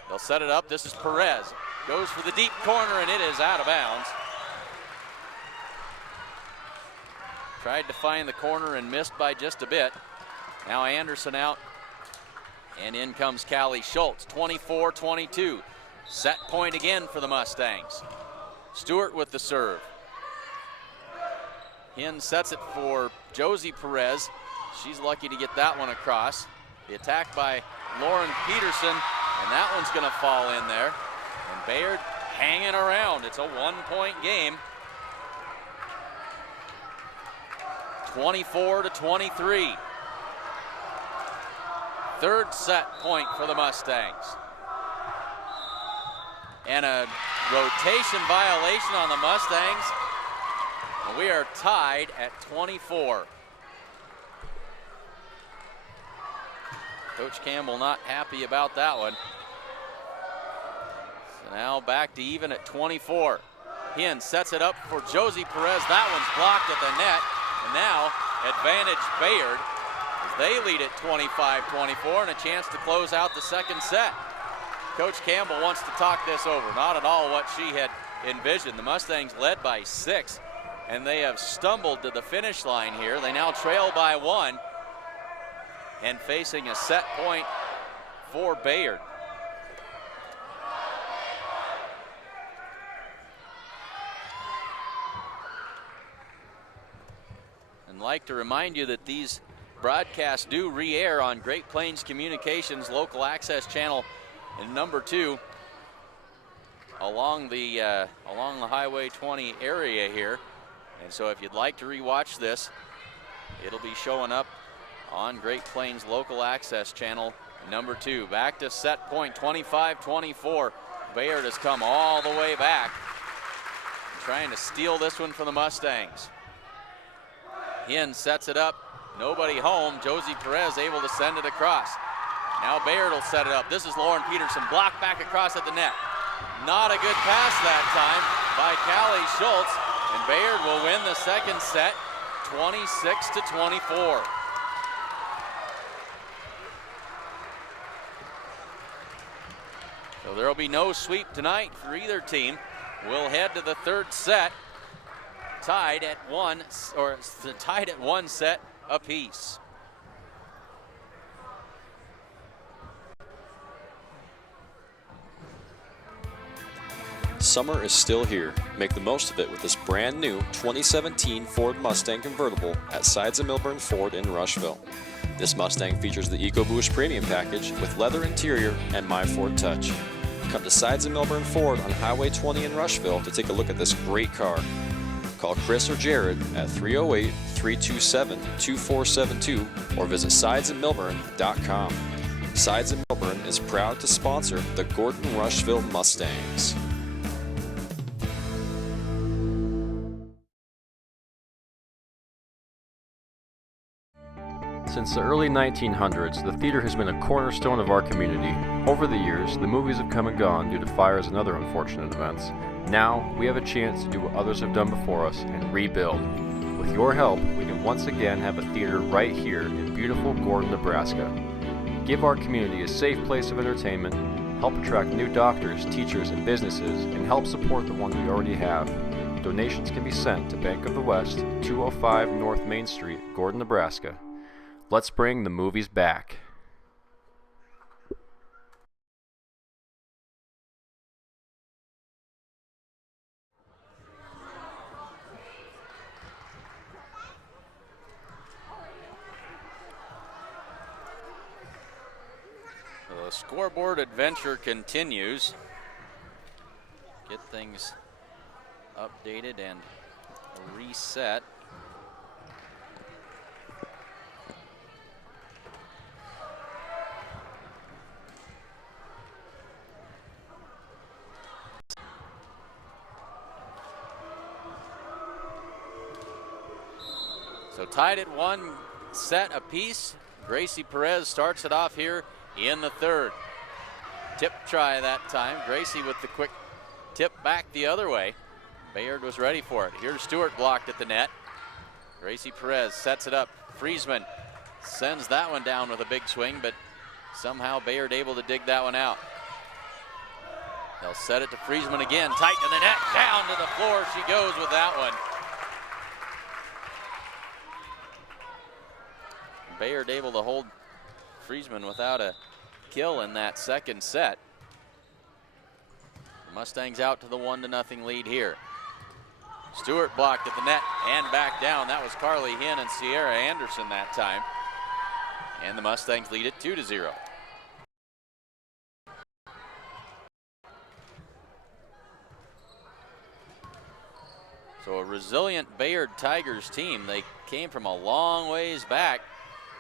They'll set it up. This is Perez. Goes for the deep corner, and it is out of bounds. Tried to find the corner and missed by just a bit. Now Anderson out. And in comes Callie Schultz. 24-22. Set point again for the Mustangs. Stewart with the serve. Hinn sets it for Josie Perez. She's lucky to get that one across. The attack by Lauren Peterson, and that one's going to fall in there. And Bayard hanging around. It's a 1-point game. 24-23. Third set point for the Mustangs. And a rotation violation on the Mustangs. And we are tied at 24. Coach Campbell not happy about that one. So now back to even at 24. Hinn sets it up for Josie Perez. That one's blocked at the net. And now advantage Bayard as they lead at 25-24 and a chance to close out the second set. Coach Campbell wants to talk this over. Not at all what she had envisioned. The Mustangs led by 6, and they have stumbled to the finish line here. They now trail by 1 and facing a set point for Bayard. And like to remind you that these broadcasts do re-air on Great Plains Communications local access channel and number 2 along the Highway 20 area here. And so if you'd like to rewatch this, it'll be showing up on Great Plains local access channel number 2. Back to set point, 25-24. Bayard has come all the way back, trying to steal this one from the Mustangs. Hinn sets it up, nobody home. Josie Perez able to send it across. Now Bayard will set it up. This is Lauren Peterson, blocked back across at the net. Not a good pass that time by Callie Schultz, and Bayard will win the second set, 26-24. So there will be no sweep tonight for either team. We'll head to the third set, tied at one set apiece. Summer is still here. Make the most of it with this brand new 2017 Ford Mustang convertible at Sides of Milburn Ford in Rushville. This Mustang features the EcoBoost Premium Package with leather interior and My Ford Touch. Come to Sides of Milburn Ford on Highway 20 in Rushville to take a look at this great car. Call Chris or Jared at 308-327-2472 or visit sidesofmilburn.com. Sides of Milburn is proud to sponsor the Gordon-Rushville Mustangs. Since the early 1900s, the theater has been a cornerstone of our community. Over the years, the movies have come and gone due to fires and other unfortunate events. Now, we have a chance to do what others have done before us and rebuild. With your help, we can once again have a theater right here in beautiful Gordon, Nebraska. Give our community a safe place of entertainment, help attract new doctors, teachers, and businesses, and help support the ones we already have. Donations can be sent to Bank of the West, 205 North Main Street, Gordon, Nebraska. Let's bring the movies back. The scoreboard adventure continues. Get things updated and reset. So tied at one set apiece. Gracie Perez starts it off here in the third. Tip try that time. Gracie with the quick tip back the other way. Bayard was ready for it. Here's Stewart blocked at the net. Gracie Perez sets it up. Friesman sends that one down with a big swing, but somehow Bayard able to dig that one out. They'll set it to Friesman again. Tight to the net. Down to the floor she goes with that one. Bayard able to hold Friesman without a kill in that second set. The Mustangs out to the 1-0 lead here. Stewart blocked at the net and back down. That was Carly Hinn and Sierra Anderson that time. And the Mustangs lead it 2-0. So a resilient Bayard Tigers team. They came from a long ways back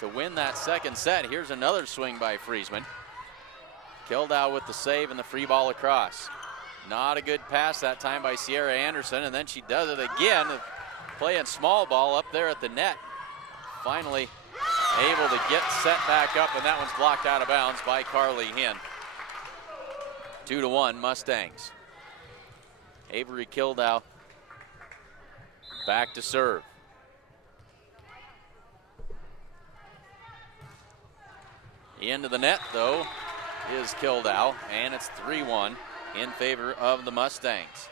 to win that second set. Here's another swing by Friesman. Kildau with the save and the free ball across. Not a good pass that time by Sierra Anderson, and then she does it again, playing small ball up there at the net. Finally able to get set back up, and that one's blocked out of bounds by Carly Hinn. 2-1 Mustangs. Avery Kildau back to serve. Into the net, though, is Kildau, and it's 3-1 in favor of the Mustangs.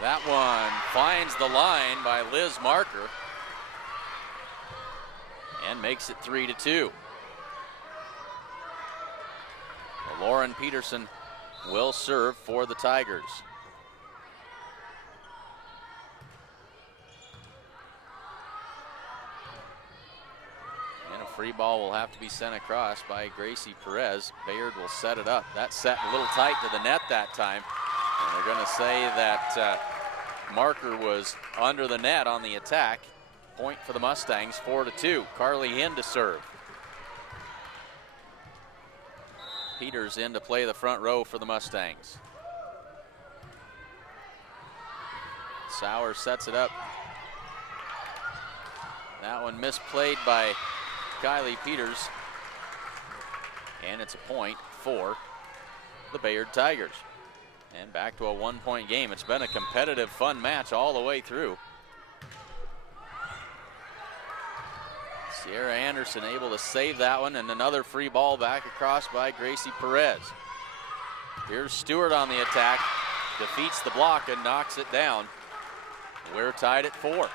That one finds the line by Liz Marker and makes it 3-2. Lauren Peterson will serve for the Tigers. And a free ball will have to be sent across by Gracie Perez. Bayard will set it up. That set a little tight to the net that time. And they're going to say that marker was under the net on the attack. Point for the Mustangs, 4-2. Carly Hinn to serve. Peters in to play the front row for the Mustangs. Sauer sets it up. That one misplayed by Kylie Peters. And it's a point for the Bayard Tigers. And back to a 1-point game. It's been a competitive, fun match all the way through. Sierra Anderson able to save that one, and another free ball back across by Gracie Perez. Here's Stewart on the attack, defeats the block and knocks it down. We're tied at 4.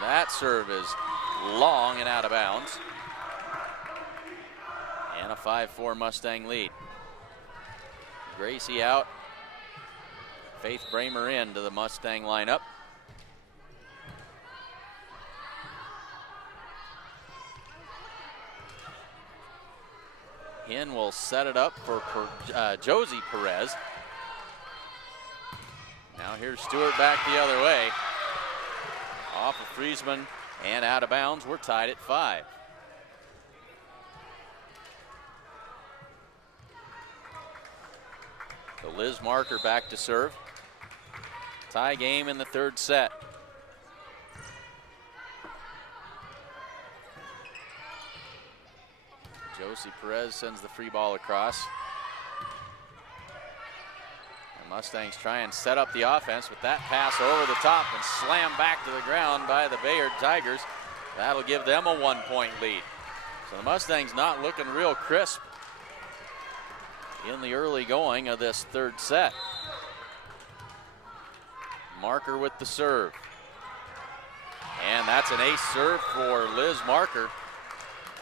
That serve is long and out of bounds. And a 5-4 Mustang lead. Gracie out. Faith Bramer into the Mustang lineup. Hinn will set it up for Josie Perez. Now here's Stewart back the other way. Off of Friesman and out of bounds. We're tied at 5. So Liz Marker back to serve. Tie game in the 3rd set. Josie Perez sends the free ball across. The Mustangs try and set up the offense, but that pass over the top and slammed back to the ground by the Bayard Tigers. That'll give them a 1-point lead. So the Mustangs not looking real crisp in the early going of this 3rd set. Marker with the serve. And that's an ace serve for Liz Marker.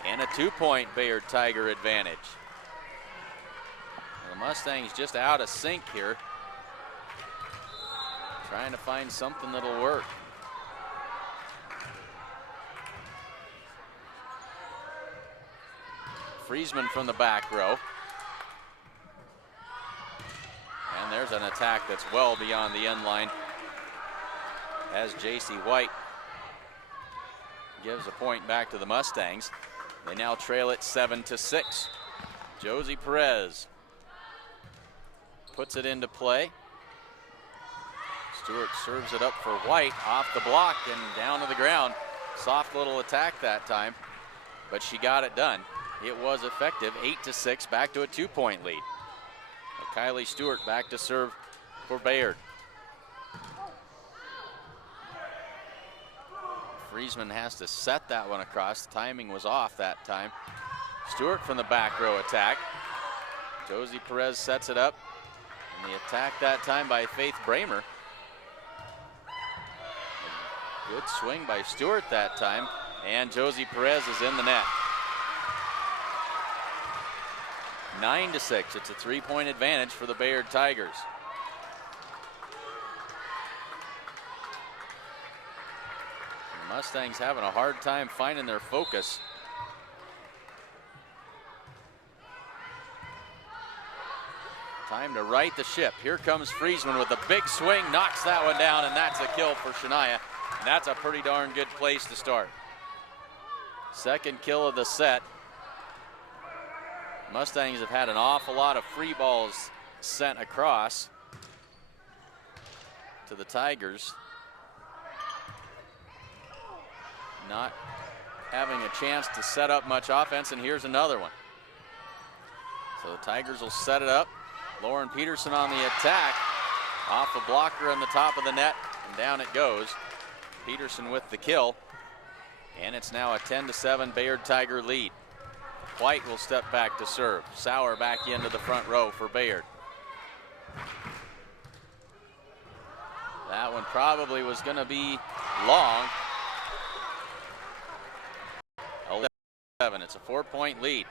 And a 2-point Bayard Tiger advantage. And the Mustangs just out of sync here. Trying to find something that'll work. Friesman from the back row. And there's an attack that's well beyond the end line, as J.C. White gives a point back to the Mustangs. They now trail it 7-6. Josie Perez puts it into play. Stewart serves it up for White, off the block and down to the ground. Soft little attack that time, but she got it done. It was effective, 8-6, back to a 2-point lead. Kylie Stewart back to serve for Bayard. Friesman has to set that one across. The timing was off that time. Stewart from the back row attack. Josie Perez sets it up. And the attack that time by Faith Bramer. A good swing by Stewart that time. And Josie Perez is in the net. 9-6. It's a 3-point advantage for the Bayard Tigers. The Mustangs having a hard time finding their focus. Time to right the ship. Here comes Friesman with a big swing, knocks that one down, and that's a kill for Shania. And that's a pretty darn good place to start. Second kill of the set. Mustangs have had an awful lot of free balls sent across to the Tigers. Not having a chance to set up much offense, and here's another one. So the Tigers will set it up. Lauren Peterson on the attack. Off the blocker on the top of the net, and down it goes. Peterson with the kill. And it's now a 10-7 Bayard Tiger lead. White will step back to serve. Sauer back into the front row for Bayard. That one probably was going to be long. 12-7. It's a 4-point lead.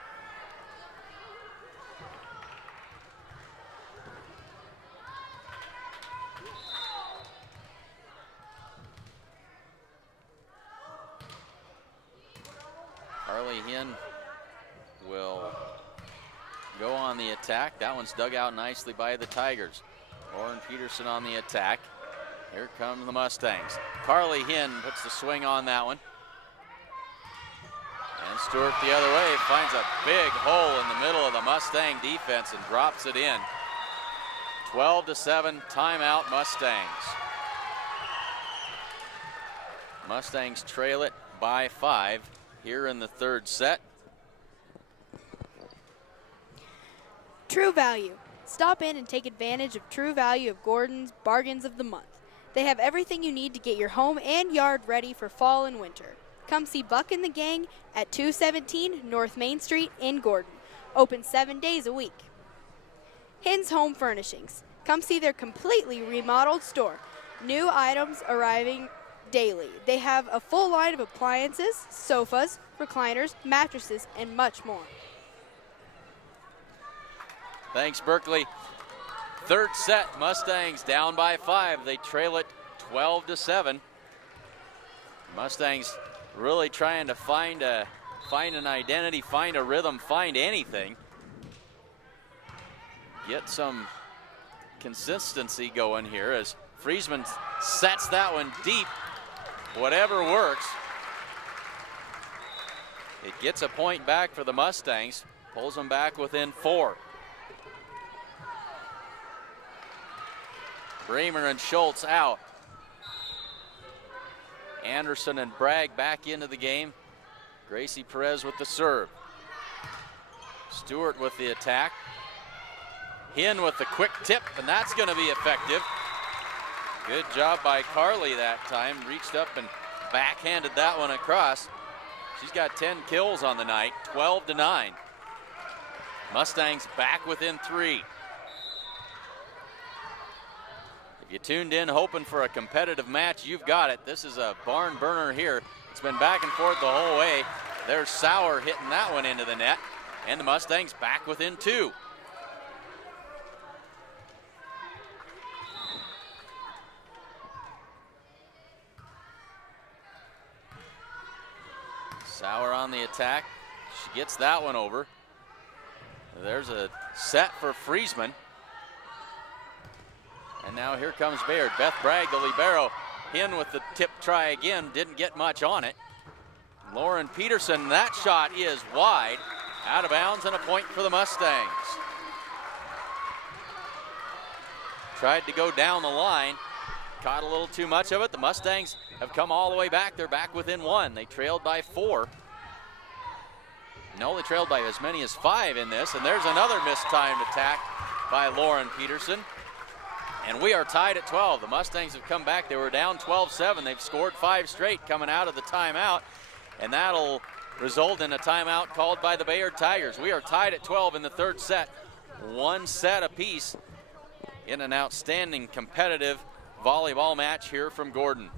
Carly Hinn will go on the attack. That one's dug out nicely by the Tigers. Lauren Peterson on the attack. Here come the Mustangs. Carly Hinn puts the swing on that one. And Stewart the other way finds a big hole in the middle of the Mustang defense and drops it in. 12-7, timeout Mustangs. Mustangs trail it by 5 here in the third set. True Value. Stop in and take advantage of True Value of Gordon's Bargains of the Month. They have everything you need to get your home and yard ready for fall and winter. Come see Buck and the gang at 217 North Main Street in Gordon. Open 7 days a week. Hinn's Home Furnishings. Come see their completely remodeled store. New items arriving daily. They have a full line of appliances, sofas, recliners, mattresses, and much more. Thanks, Berkeley. Third set, Mustangs down by 5. They trail it 12-7. Mustangs really trying to find an identity, find a rhythm, find anything. Get some consistency going here as Friesman sets that one deep. Whatever works. It gets a point back for the Mustangs, pulls them back within 4. Bremer and Schultz out. Anderson and Bragg back into the game. Gracie Perez with the serve. Stewart with the attack. Hinn with the quick tip, and that's going to be effective. Good job by Carly that time. Reached up and backhanded that one across. She's got 10 kills on the night, 12-9. Mustangs back within 3. If you tuned in hoping for a competitive match, you've got it. This is a barn burner here. It's been back and forth the whole way. There's Sauer hitting that one into the net, and the Mustangs back within 2. Sauer on the attack. She gets that one over. There's a set for Friesman. And now here comes Bayard. Beth Bragg, the libero. Hinn with the tip try again. Didn't get much on it. Lauren Peterson, that shot is wide. Out of bounds and a point for the Mustangs. Tried to go down the line. Caught a little too much of it. The Mustangs have come all the way back. They're back within 1. They trailed by 4. No, they trailed by as many as 5 in this. And there's another mistimed attack by Lauren Peterson. And we are tied at 12. The Mustangs have come back. They were down 12-7. They've scored 5 straight coming out of the timeout. And that'll result in a timeout called by the Bayard Tigers. We are tied at 12 in the third set. 1 set apiece in an outstanding competitive volleyball match here from Gordon.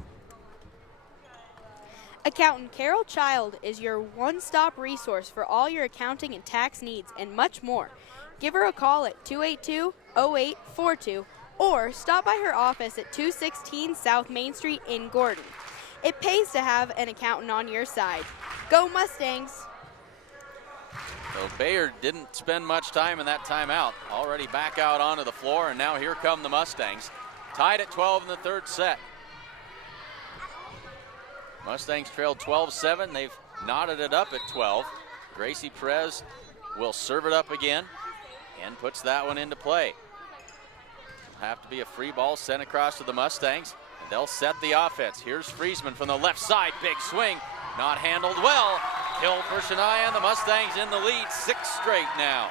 Accountant Carol Child is your one-stop resource for all your accounting and tax needs and much more. Give her a call at 282-0842 or stop by her office at 216 South Main Street in Gordon. It pays to have an accountant on your side. Go Mustangs! So Bayard didn't spend much time in that timeout. Already back out onto the floor, and now here come the Mustangs. Tied at 12 in the third set. Mustangs trailed 12-7. They've knotted it up at 12. Gracie Perez will serve it up again and puts that one into play. Have to be a free ball sent across to the Mustangs, and they'll set the offense. Here's Friesman from the left side, big swing, not handled well. Kill for Shania, and the Mustangs in the lead, 6 straight now.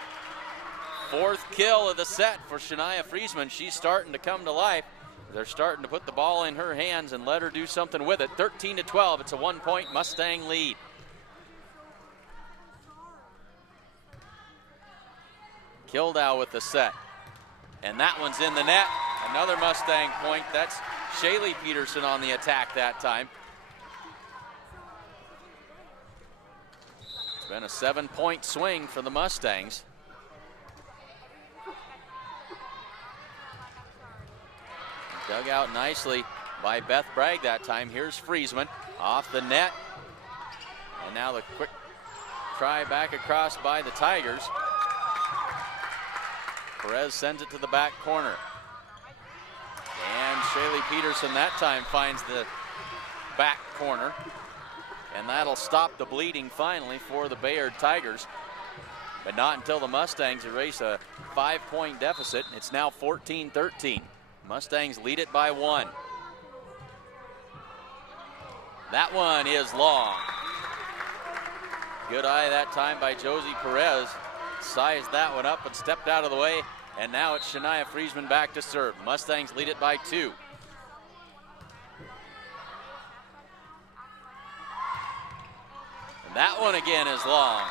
4th kill of the set for Shania Friesman. She's starting to come to life. They're starting to put the ball in her hands and let her do something with it. 13-12, it's a 1-point Mustang lead. Kildow with the set. And that one's in the net. Another Mustang point. That's Shaylee Peterson on the attack that time. Been a 7-point swing for the Mustangs. Dug out nicely by Beth Bragg that time. Here's Friesman off the net. And now the quick try back across by the Tigers. Perez sends it to the back corner. And Shaylee Peterson that time finds the back corner. And that'll stop the bleeding finally for the Bayard Tigers. But not until the Mustangs erase a 5-point deficit. It's now 14-13. Mustangs lead it by 1. That one is long. Good eye that time by Josie Perez. Sized that one up and stepped out of the way. And now it's Shania Friesman back to serve. Mustangs lead it by 2. And that one again is long.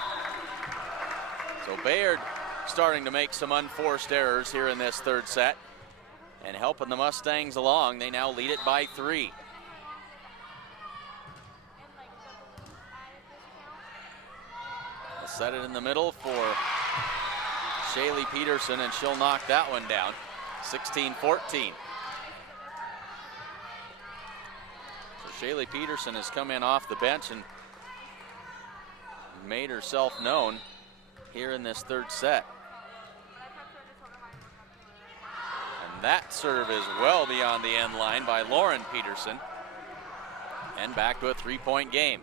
So Bayard starting to make some unforced errors here in this third set and helping the Mustangs along. They now lead it by 3. They'll set it in the middle for Shaylee Peterson, and she'll knock that one down. 16-14. So Shaylee Peterson has come in off the bench and made herself known here in this third set. And that serve is well beyond the end line by Lauren Peterson. And back to a 3-point game.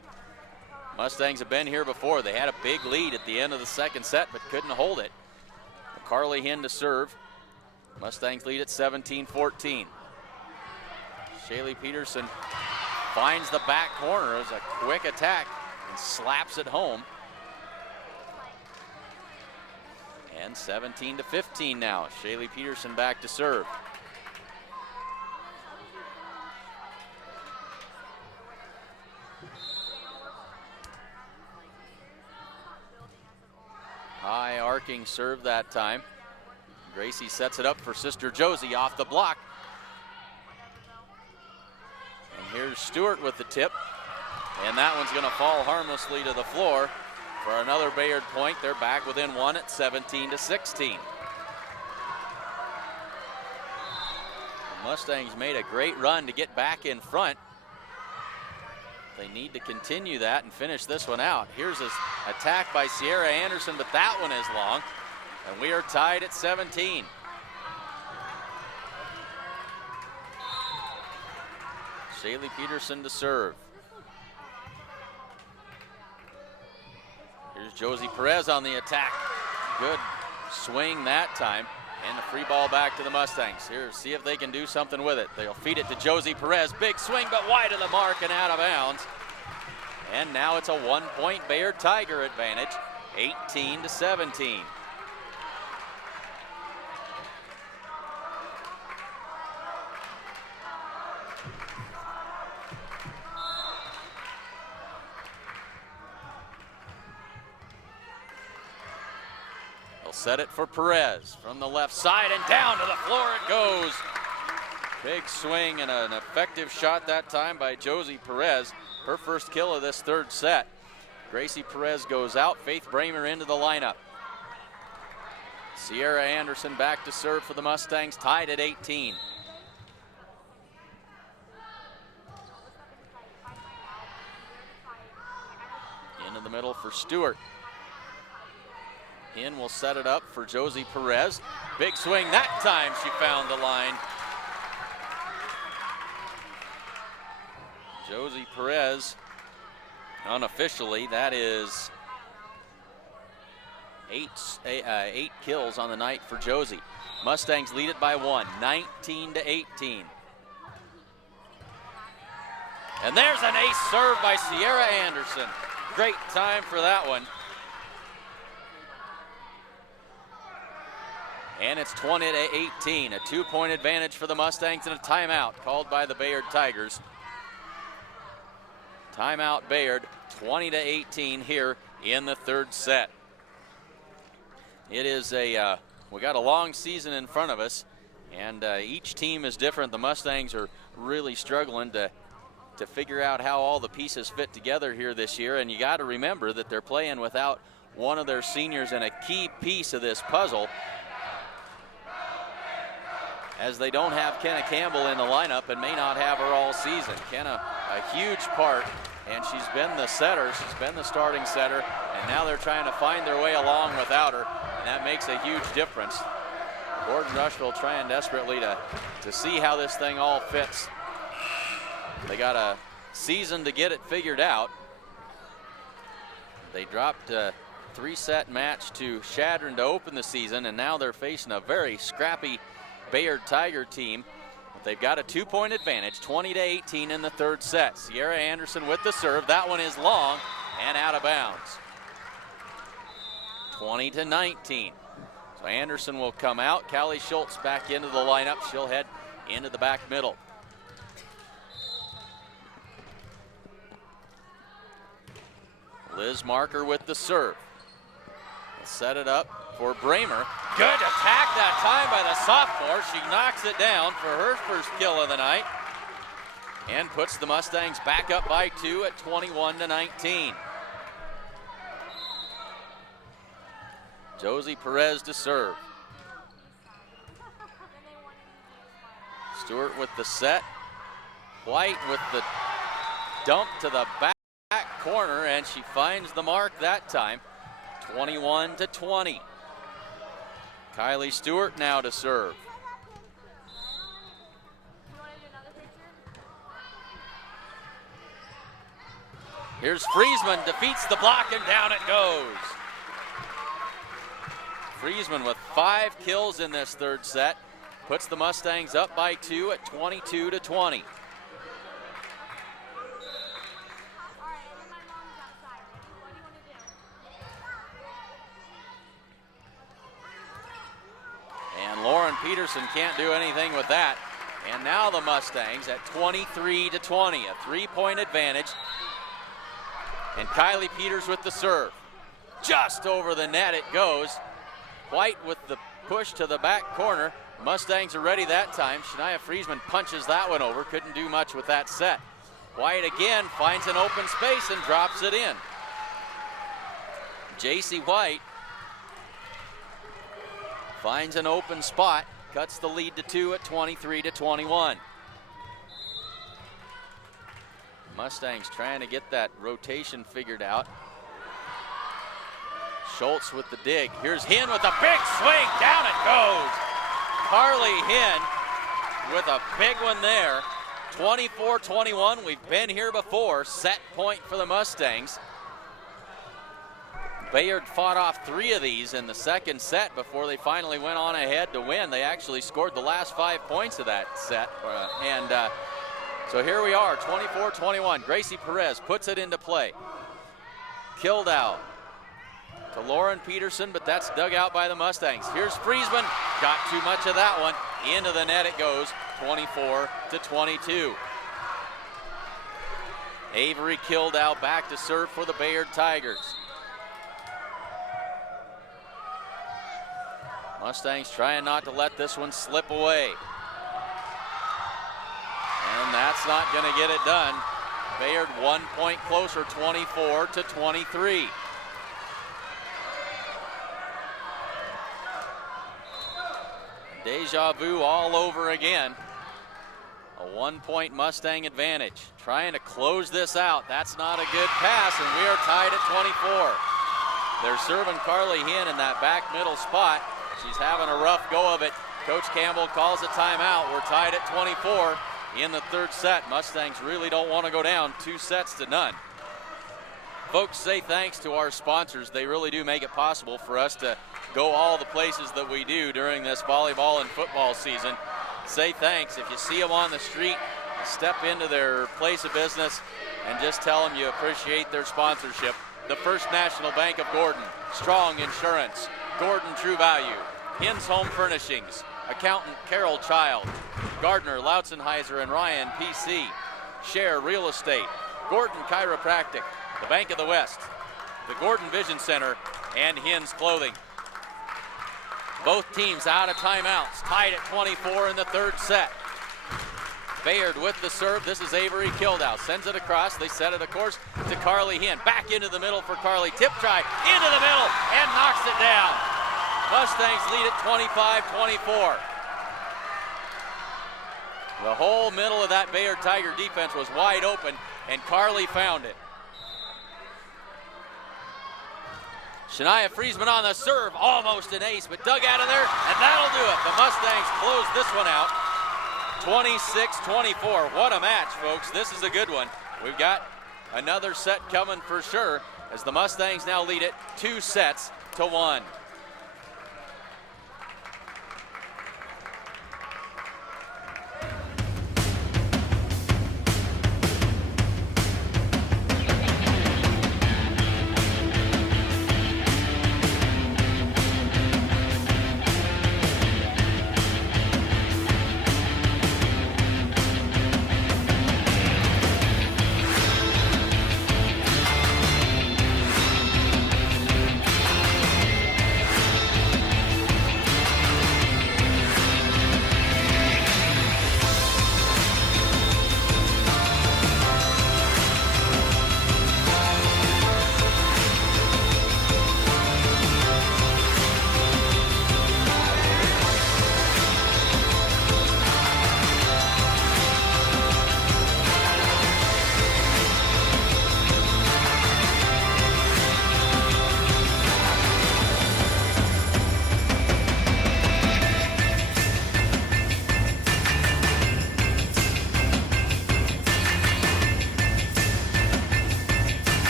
Mustangs have been here before. They had a big lead at the end of the second set, but couldn't hold it. Carly Hinn to serve. Mustangs lead at 17-14. Shaylee Peterson finds the back corner as a quick attack and slaps it home. And 17-15 now. Shaylee Peterson back to serve. High arcing serve that time. Gracie sets it up for sister Josie off the block. And here's Stewart with the tip. And that one's going to fall harmlessly to the floor for another Bayard point. They're back within 1 at 17-16. The Mustangs made a great run to get back in front. They need to continue that and finish this one out. Here's an attack by Sierra Anderson, but that one is long. And we are tied at 17. Shaylee Peterson to serve. Here's Josie Perez on the attack. Good swing that time. And the free ball back to the Mustangs. Here, see if they can do something with it. They'll feed it to Josie Perez. Big swing, but wide of the mark and out of bounds. And now it's a 1-point Bayard Tiger advantage, 18-17. Set it for Perez from the left side, and down to the floor it goes. Big swing and an effective shot that time by Josie Perez. Her first kill of this third set. Gracie Perez goes out, Faith Bramer into the lineup. Sierra Anderson back to serve for the Mustangs, tied at 18. Into the middle for Stewart. Hinn will set it up for Josie Perez. Big swing that time, she found the line. Josie Perez, unofficially, that is eight kills on the night for Josie. Mustangs lead it by 1, 19-18. And there's an ace serve by Sierra Anderson. Great time for that one. And it's 20-18, a 2-point advantage for the Mustangs and a timeout called by the Bayard Tigers. Timeout Bayard, 20-18 here in the third set. It is we got a long season in front of us, and each team is different. The Mustangs are really struggling to to figure out how all the pieces fit together here this year. And you got to remember that they're playing without one of their seniors and a key piece of this puzzle, as they don't have Kenna Campbell in the lineup and may not have her all season. Kenna, a huge part, and she's been the setter, she's been the starting setter, and now they're trying to find their way along without her, and that makes a huge difference. Gordon-Rushville trying desperately to see how this thing all fits. They got a season to get it figured out. They dropped a 3-set match to Sheridan to open the season, and now they're facing a very scrappy Bayard Tiger team. But they've got a 2-point advantage, 20-18 in the third set. Sierra Anderson with the serve. That one is long and out of bounds. 20-19. So Anderson will come out. Callie Schultz back into the lineup. She'll head into the back middle. Liz Marker with the serve. They'll set it up for Bramer. Good attack that time by the sophomore. She knocks it down for her first kill of the night and puts the Mustangs back up by 2 at 21-19. Josie Perez to serve. Stewart with the set. White with the dump to the back corner, and she finds the mark that time. 21-20. Kylie Stewart now to serve. Here's Friesman, defeats the block, and down it goes. Friesman with 5 kills in this third set puts the Mustangs up by 2 at 22-20. And Lauren Peterson can't do anything with that. And now the Mustangs at 23-20, a 3-point advantage. And Kylie Peters with the serve. Just over the net it goes. White with the push to the back corner. Mustangs are ready that time. Shania Friesman punches that one over. Couldn't do much with that set. White again finds an open space and drops it in. J.C. White finds an open spot, cuts the lead to 2 at 23-21. Mustangs trying to get that rotation figured out. Schultz with the dig. Here's Hinn with a big swing. Down it goes. Carly Hinn with a big one there. 24-21. We've been here before. Set point for the Mustangs. Bayard fought off 3 of these in the second set before they finally went on ahead to win. They actually scored the last 5 points of that set. So here we are, 24-21. Gracie Perez puts it into play. Kildow to Lauren Peterson, but that's dug out by the Mustangs. Here's Friesman, got too much of that one. Into the net it goes, 24-22. Avery Kildow back to serve for the Bayard Tigers. Mustangs trying not to let this one slip away. And that's not going to get it done. Bayard 1 point closer, 24-23. Deja vu all over again. A 1 point Mustang advantage. Trying to close this out. That's not a good pass, and we are tied at 24. They're serving Carly Hinn in that back middle spot. She's having a rough go of it. Coach Campbell calls a timeout. We're tied at 24 in the third set. Mustangs really don't want to go down 2-0. Folks, say thanks to our sponsors. They really do make it possible for us to go all the places that we do during this volleyball and football season. Say thanks. If you see them on the street, step into their place of business and just tell them you appreciate their sponsorship. The First National Bank of Gordon, Strong Insurance, Gordon True Value, Hinn's Home Furnishings, Accountant Carol Child, Gardner, Lautzenheiser, and Ryan PC, Share Real Estate, Gordon Chiropractic, the Bank of the West, the Gordon Vision Center, and Hinn's Clothing. Both teams out of timeouts, tied at 24 in the third set. Bayard with the serve. This is Avery Kildow. Sends it across. They set it, of course, to Carly Hinn. Back into the middle for Carly. Tip try into the middle and knocks it down. Mustangs lead it 25-24. The whole middle of that Bayard Tiger defense was wide open, and Carly found it. Shania Friesman on the serve, almost an ace, but dug out of there, and that'll do it. The Mustangs close this one out, 26-24. What a match, folks. This is a good one. We've got another set coming for sure, as the Mustangs now lead it 2-1.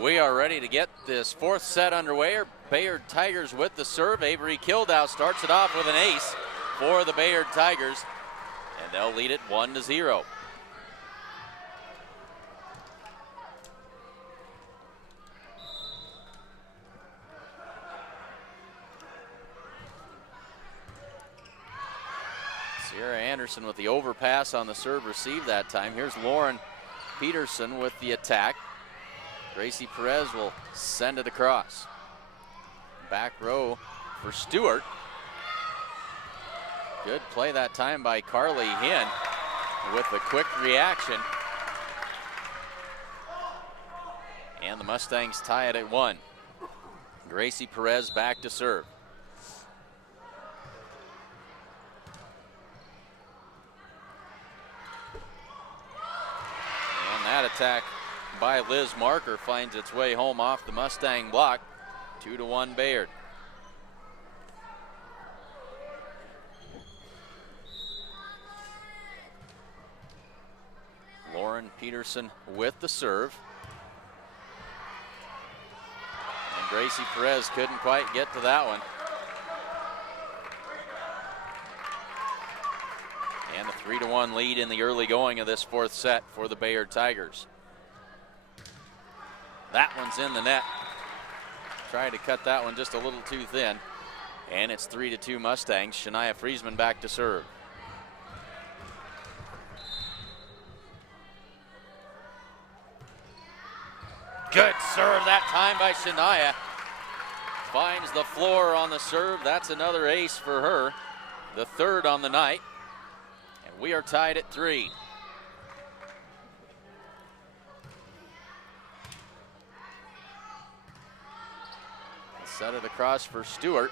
We are ready to get this fourth set underway. Bayard Tigers with the serve. Avery Kildow starts it off with an ace for the Bayard Tigers, and they'll lead it 1-0. Sierra Anderson with the overpass on the serve received that time. Here's Lauren Peterson with the attack. Gracie Perez will send it across. Back row for Stewart. Good play that time by Carly Hinn with the quick reaction. And the Mustangs tie it at 1. Gracie Perez back to serve. And that attack by Liz Marker finds its way home off the Mustang block. 2-1 Bayard. Lauren Peterson with the serve. And Gracie Perez couldn't quite get to that one. And a 3-1 lead in the early going of this fourth set for the Bayard Tigers. That one's in the net. Tried to cut that one just a little too thin. And it's 3-2 Mustangs. Shania Friesman back to serve. Good serve that time by Shania. Finds the floor on the serve. That's another ace for her. The third on the night. And we are tied at 3. Set it across for Stewart.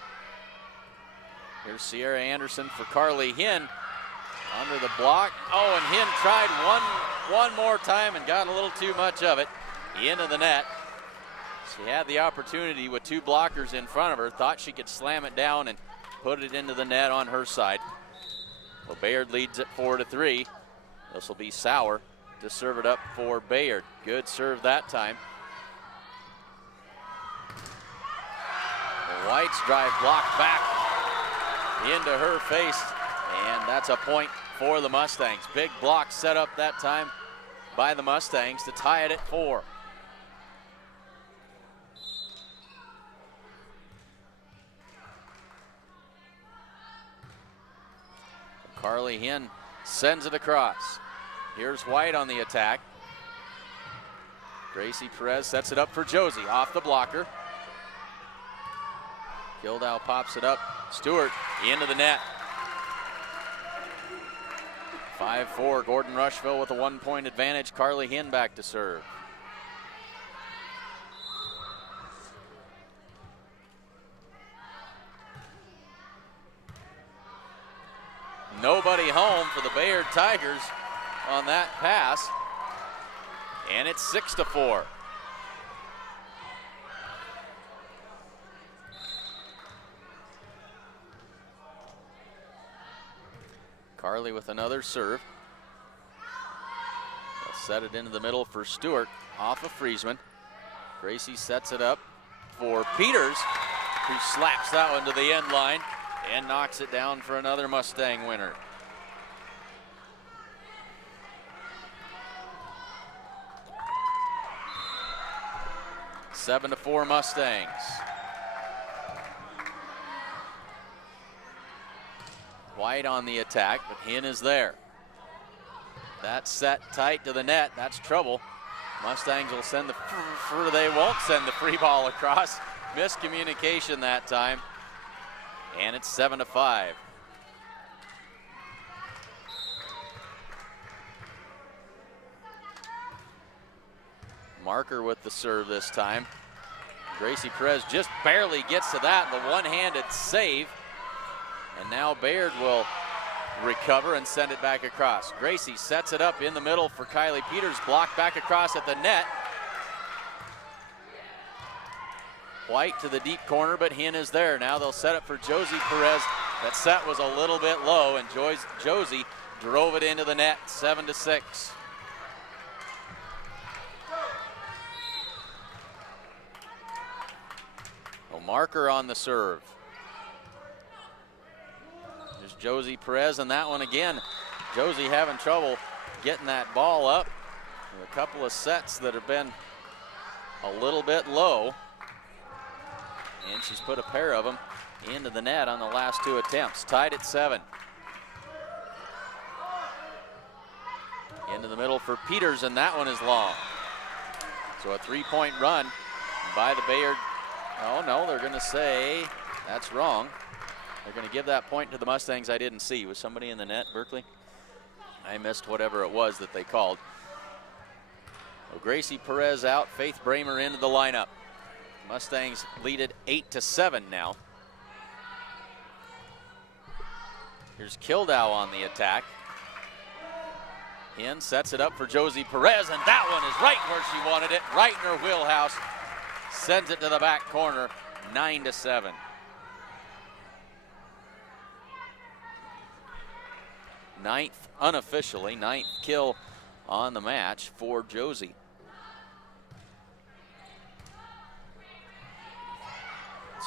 Here's Sierra Anderson for Carly Hinn. Under the block. Oh, and Hinn tried one more time and got a little too much of it. Into the net. She had the opportunity with 2 blockers in front of her, thought she could slam it down and put it into the net on her side. Well, Bayard leads it 4-3. This will be Sauer to serve it up for Bayard. Good serve that time. The White's drive blocked back into her face, and that's a point for the Mustangs. Big block set up that time by the Mustangs to tie it at 4. Carly Hinn sends it across. Here's White on the attack. Gracie Perez sets it up for Josie off the blocker. Gildow pops it up. Stewart into the net. 5-4, Gordon-Rushville with a 1-point advantage. Carly Hinn back to serve. Nobody home for the Bayard Tigers on that pass, and it's 6-4. Carly with another serve. They'll set it into the middle for Stewart off of Friesman. Gracie sets it up for Peters, who slaps that one to the end line and knocks it down for another Mustang winner. 7-4 Mustangs. White on the attack, but Hinn is there. That's set tight to the net. That's trouble. Mustangs will send they won't send the free ball across. Miscommunication that time. And it's 7-5. Marker with the serve this time. Gracie Perez just barely gets to that, the one-handed save. And now Bayard will recover and send it back across. Gracie sets it up in the middle for Kylie Peters, blocked back across at the net. White to the deep corner, but Hinn is there. Now they'll set it for Josie Perez. That set was a little bit low, and Josie drove it into the net, 7-6. A marker on the serve. There's Josie Perez, and that one again. Josie having trouble getting that ball up. A couple of sets that have been a little bit low. And she's put a pair of them into the net on the last 2 attempts. Tied at 7. Into the middle for Peters, and that one is long. So a 3-point run by the Bayard. Oh no, they're going to say that's wrong. They're going to give that point to the Mustangs. I didn't see. Was somebody in the net, Berkeley? I missed whatever it was that they called. Well, Gracie Perez out, Faith Bramer into the lineup. Mustangs lead it 8-7 now. Here's Kildow on the attack. Hinn sets it up for Josie Perez, and that one is right where she wanted it, right in her wheelhouse. Sends it to the back corner, 9-7. Unofficially, ninth kill on the match for Josie.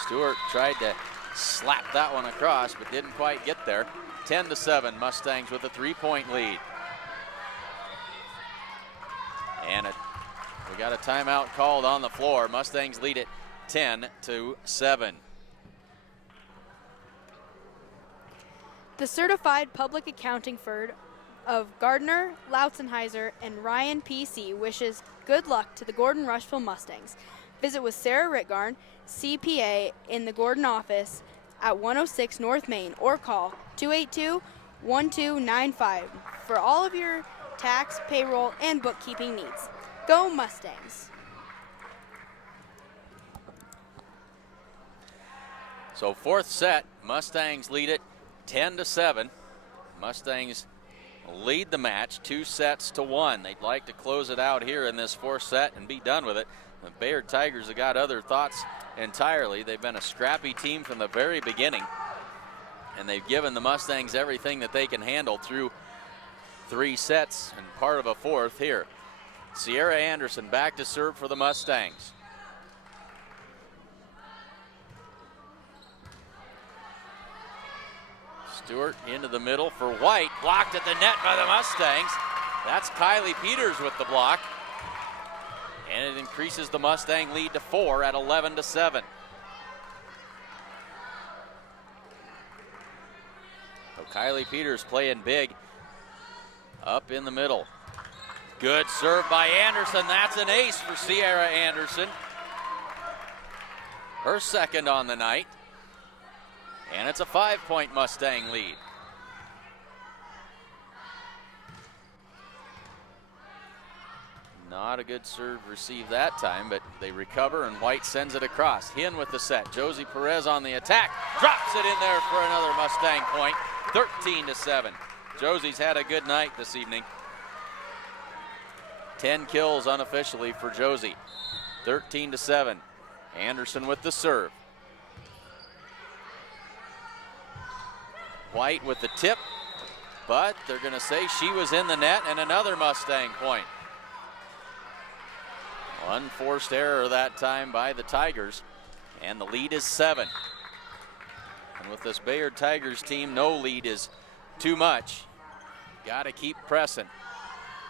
Stewart tried to slap that one across, but didn't quite get there. 10-7, Mustangs with a 3-point lead. And we got a timeout called on the floor. Mustangs lead it 10-7. The certified public accounting firm of Gardner, Lautzenheiser, and Ryan PC wishes good luck to the Gordon-Rushville Mustangs. Visit with Sarah Ritgarn, CPA, in the Gordon office at 106 North Main, or call 282-1295 for all of your tax, payroll, and bookkeeping needs. Go Mustangs! So 4th set, Mustangs lead it 10-7. Mustangs lead the match 2-1. They'd like to close it out here in this 4th set and be done with it. The Bayard Tigers have got other thoughts entirely. They've been a scrappy team from the very beginning, and they've given the Mustangs everything that they can handle through 3 sets and part of a 4th here. Sierra Anderson back to serve for the Mustangs. Stewart into the middle for White, blocked at the net by the Mustangs. That's Kylie Peters with the block. And it increases the Mustang lead to 4 at 11-7. So Kylie Peters playing big up in the middle. Good serve by Anderson. That's an ace for Sierra Anderson. Her second on the night. And it's a 5-point Mustang lead. Not a good serve received that time, but they recover and White sends it across. Hin with the set. Josie Perez on the attack. Drops it in there for another Mustang point. 13-7. Josie's had a good night this evening. 10 kills unofficially for Josie. 13-7. Anderson with the serve. White with the tip, but they're going to say she was in the net, and another Mustang point. Unforced error that time by the Tigers, and the lead is 7. And with this Bayard Tigers team, no lead is too much. Got to keep pressing.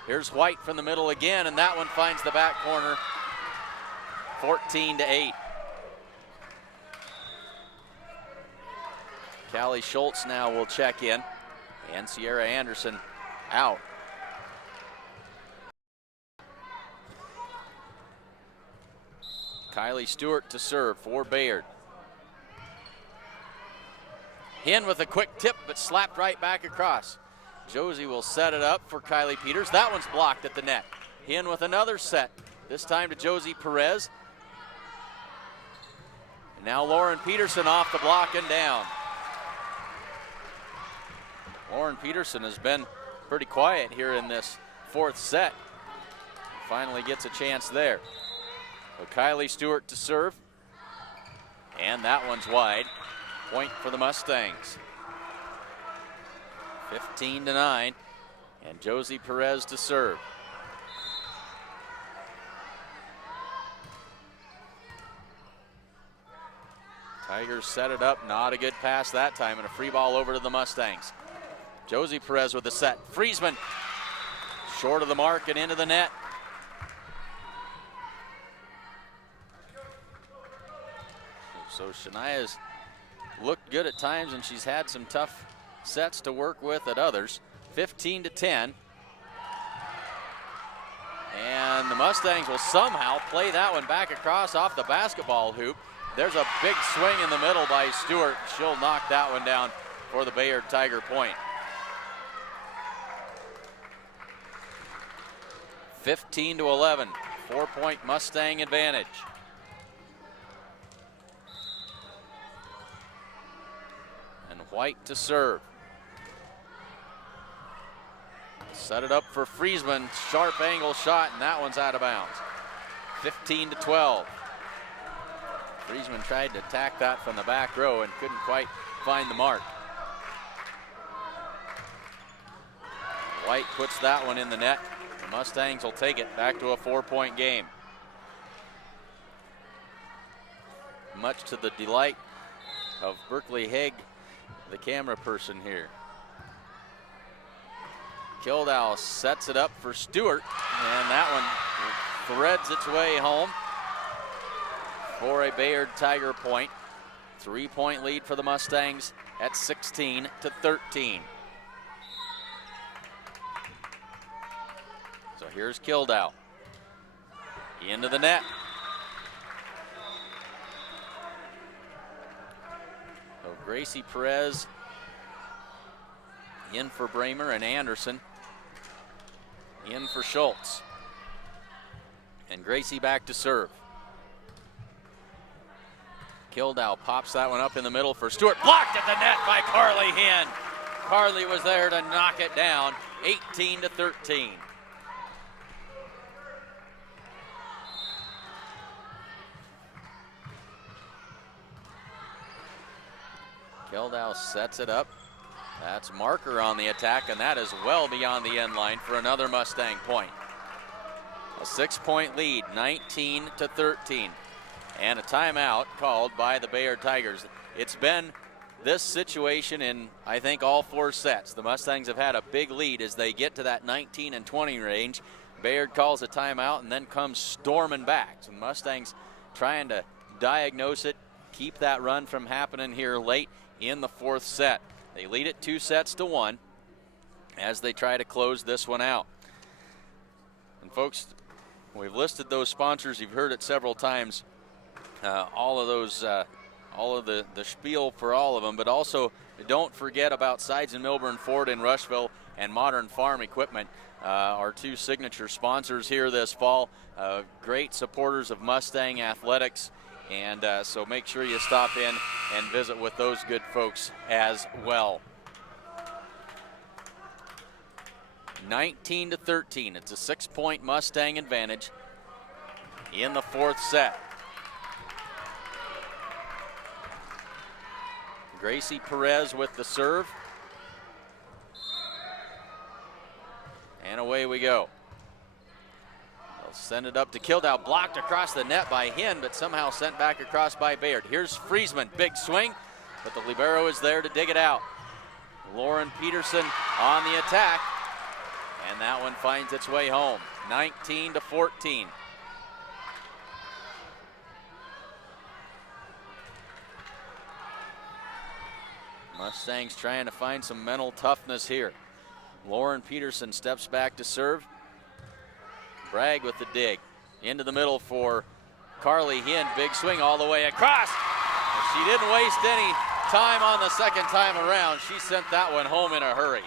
Here's White from the middle again, and that one finds the back corner. 14-8. Callie Schultz now will check in, and Sierra Anderson out. Kylie Stewart to serve for Bayard. Hin with a quick tip, but slapped right back across. Josie will set it up for Kylie Peters. That one's blocked at the net. Hin with another set, this time to Josie Perez. And now Lauren Peterson off the block and down. Lauren Peterson has been pretty quiet here in this 4th set. Finally gets a chance there. So Kylie Stewart to serve. And that one's wide. Point for the Mustangs. 15-9. And Josie Perez to serve. Tigers set it up. Not a good pass that time, and a free ball over to the Mustangs. Josie Perez with the set. Friesman short of the mark and into the net. So Shania's looked good at times, and she's had some tough sets to work with at others. 15-10. And the Mustangs will somehow play that one back across off the basketball hoop. There's a big swing in the middle by Stewart. She'll knock that one down for the Bayard Tiger point. 15-11, 4-point Mustang advantage. And White to serve. Set it up for Friesman, sharp angle shot, and that one's out of bounds. 15-12. Friesman tried to attack that from the back row and couldn't quite find the mark. White puts that one in the net. The Mustangs will take it back to a 4-point game. Much to the delight of Berkeley Haig, the camera person here. Kildow sets it up for Stewart, and that one threads its way home for a Bayard Tiger point. 3-point lead for the Mustangs at 16-13. So here's Kildow. Into the net. So Gracie Perez in for Bramer, and Anderson in for Schultz. And Gracie back to serve. Kildow pops that one up in the middle for Stewart. Blocked at the net by Carly Hin. Carly was there to knock it down. 18-13. Kildow sets it up. That's Marker on the attack, and that is well beyond the end line for another Mustang point. A 6-point lead, 19-13. And a timeout called by the Bayard Tigers. It's been this situation in, I think, all 4 sets. The Mustangs have had a big lead as they get to that 19 and 20 range. Bayard calls a timeout and then comes storming back. So the Mustangs trying to diagnose it, keep that run from happening here late in the 4th set. They lead it 2-1 as they try to close this one out. And folks, we've listed those sponsors. You've heard it several times. All of those, all of the spiel for all of them, but also don't forget about Sides and Milburn Ford in Rushville and Modern Farm Equipment, our 2 signature sponsors here this fall. Great supporters of Mustang athletics, and so make sure you stop in and visit with those good folks as well. 19-13, it's a 6-point Mustang advantage in the 4th set. Gracie Perez with the serve. And away we go. They'll send it up to Kildow, blocked across the net by Hinn, but somehow sent back across by Bayard. Here's Friesman, big swing, but the libero is there to dig it out. Lauren Peterson on the attack, and that one finds its way home, 19-14. Mustangs trying to find some mental toughness here. Lauren Peterson steps back to serve. Bragg with the dig. Into the middle for Carly Hinn. Big swing all the way across. She didn't waste any time on the second time around. She sent that one home in a hurry.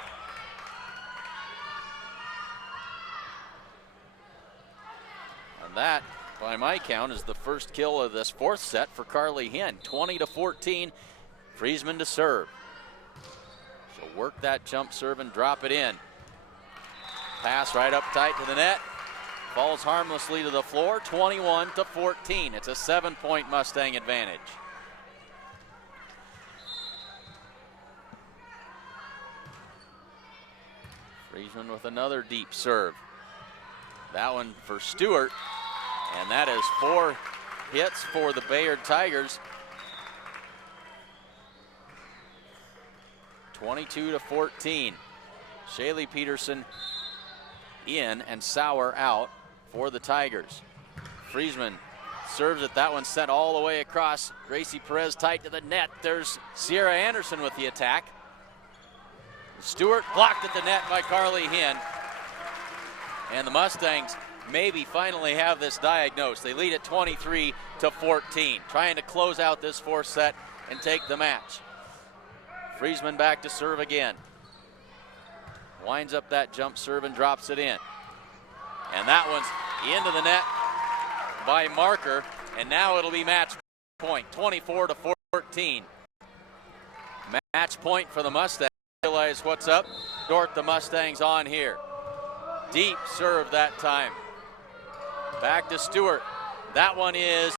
And that, by my count, is the first kill of this 4th set for Carly Hinn. 20-14. Friesman to serve. She'll work that jump serve and drop it in. Pass right up tight to the net. Falls harmlessly to the floor, 21-14. It's a 7-point Mustang advantage. Friesman with another deep serve. That one for Stewart, and that is 4 hits for the Bayard Tigers. 22-14. Shaylee Peterson in and Sauer out for the Tigers. Friesman serves it. That one sent all the way across. Gracie Perez tight to the net. There's Sierra Anderson with the attack. Stewart blocked at the net by Carly Hinn. And the Mustangs maybe finally have this diagnosed. They lead at 23-14, trying to close out this 4th set and take the match. Friesman back to serve again. Winds up that jump serve and drops it in. And that one's into the net by Marker. And now it'll be match point, 24-14. Match point for the Mustangs. Realize what's up. Dort the Mustangs on here. Deep serve that time. Back to Stewart. That one is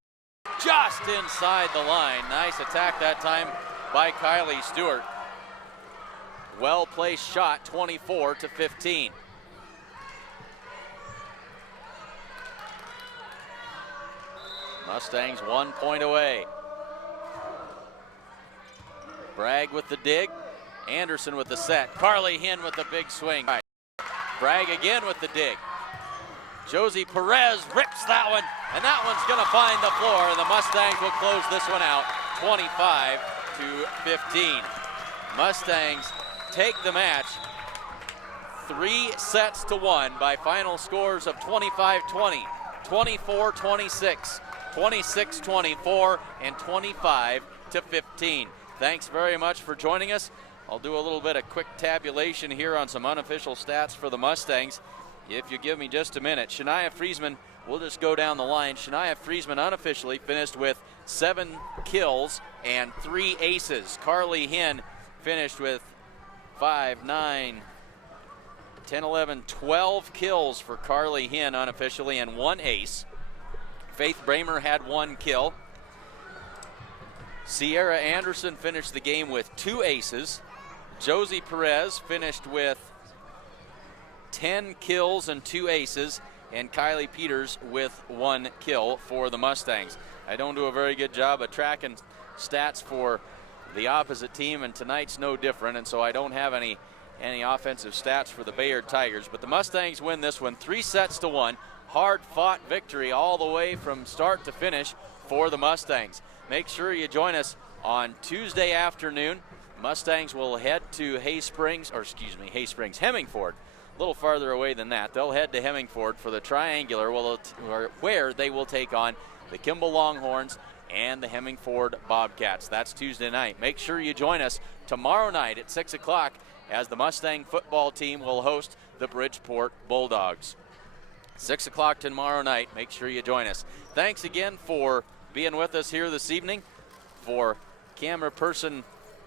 just inside the line. Nice attack that time by Kylie Stewart. Well-placed shot, 24-15. Mustangs 1 point away. Bragg with the dig. Anderson with the set. Carly Hinn with the big swing. Bragg again with the dig. Josie Perez rips that one, and that one's going to find the floor, and the Mustangs will close this one out, 25-15. Mustangs take the match 3-1 by final scores of 25-20, 24-26, 26-24, and 25-15. Thanks very much for joining us. I'll do a little bit of quick tabulation here on some unofficial stats for the Mustangs. If you give me just a minute, Shania Friesman, we'll just go down the line. Shania Friesman unofficially finished with 7 kills and 3 aces. Carly Hinn finished with 5, 9, 10, 11, 12 kills for Carly Hinn unofficially and 1 ace. Faith Bramer had 1 kill. Sierra Anderson finished the game with 2 aces. Josie Perez finished with 10 kills and 2 aces. And Kylie Peters with 1 kill for the Mustangs. I don't do a very good job of tracking stats for the opposite team, and tonight's no different, and so I don't have any offensive stats for the Bayard Tigers. But the Mustangs win this one 3-1. Hard-fought victory all the way from start to finish for the Mustangs. Make sure you join us on Tuesday afternoon. Mustangs will head to Hemmingford. A little farther away than that. They'll head to Hemmingford for the triangular where they will take on the Kimball Longhorns and the Hemmingford Bobcats. That's Tuesday night. Make sure you join us tomorrow night at 6 o'clock as the Mustang football team will host the Bridgeport Bulldogs. 6 o'clock tomorrow night. Make sure you join us. Thanks again for being with us here this evening. For camera person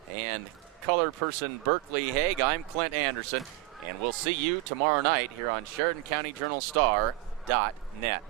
and color person Berkeley Haig, I'm Clint Anderson. And we'll see you tomorrow night here on SheridanCountyJournalStar.net.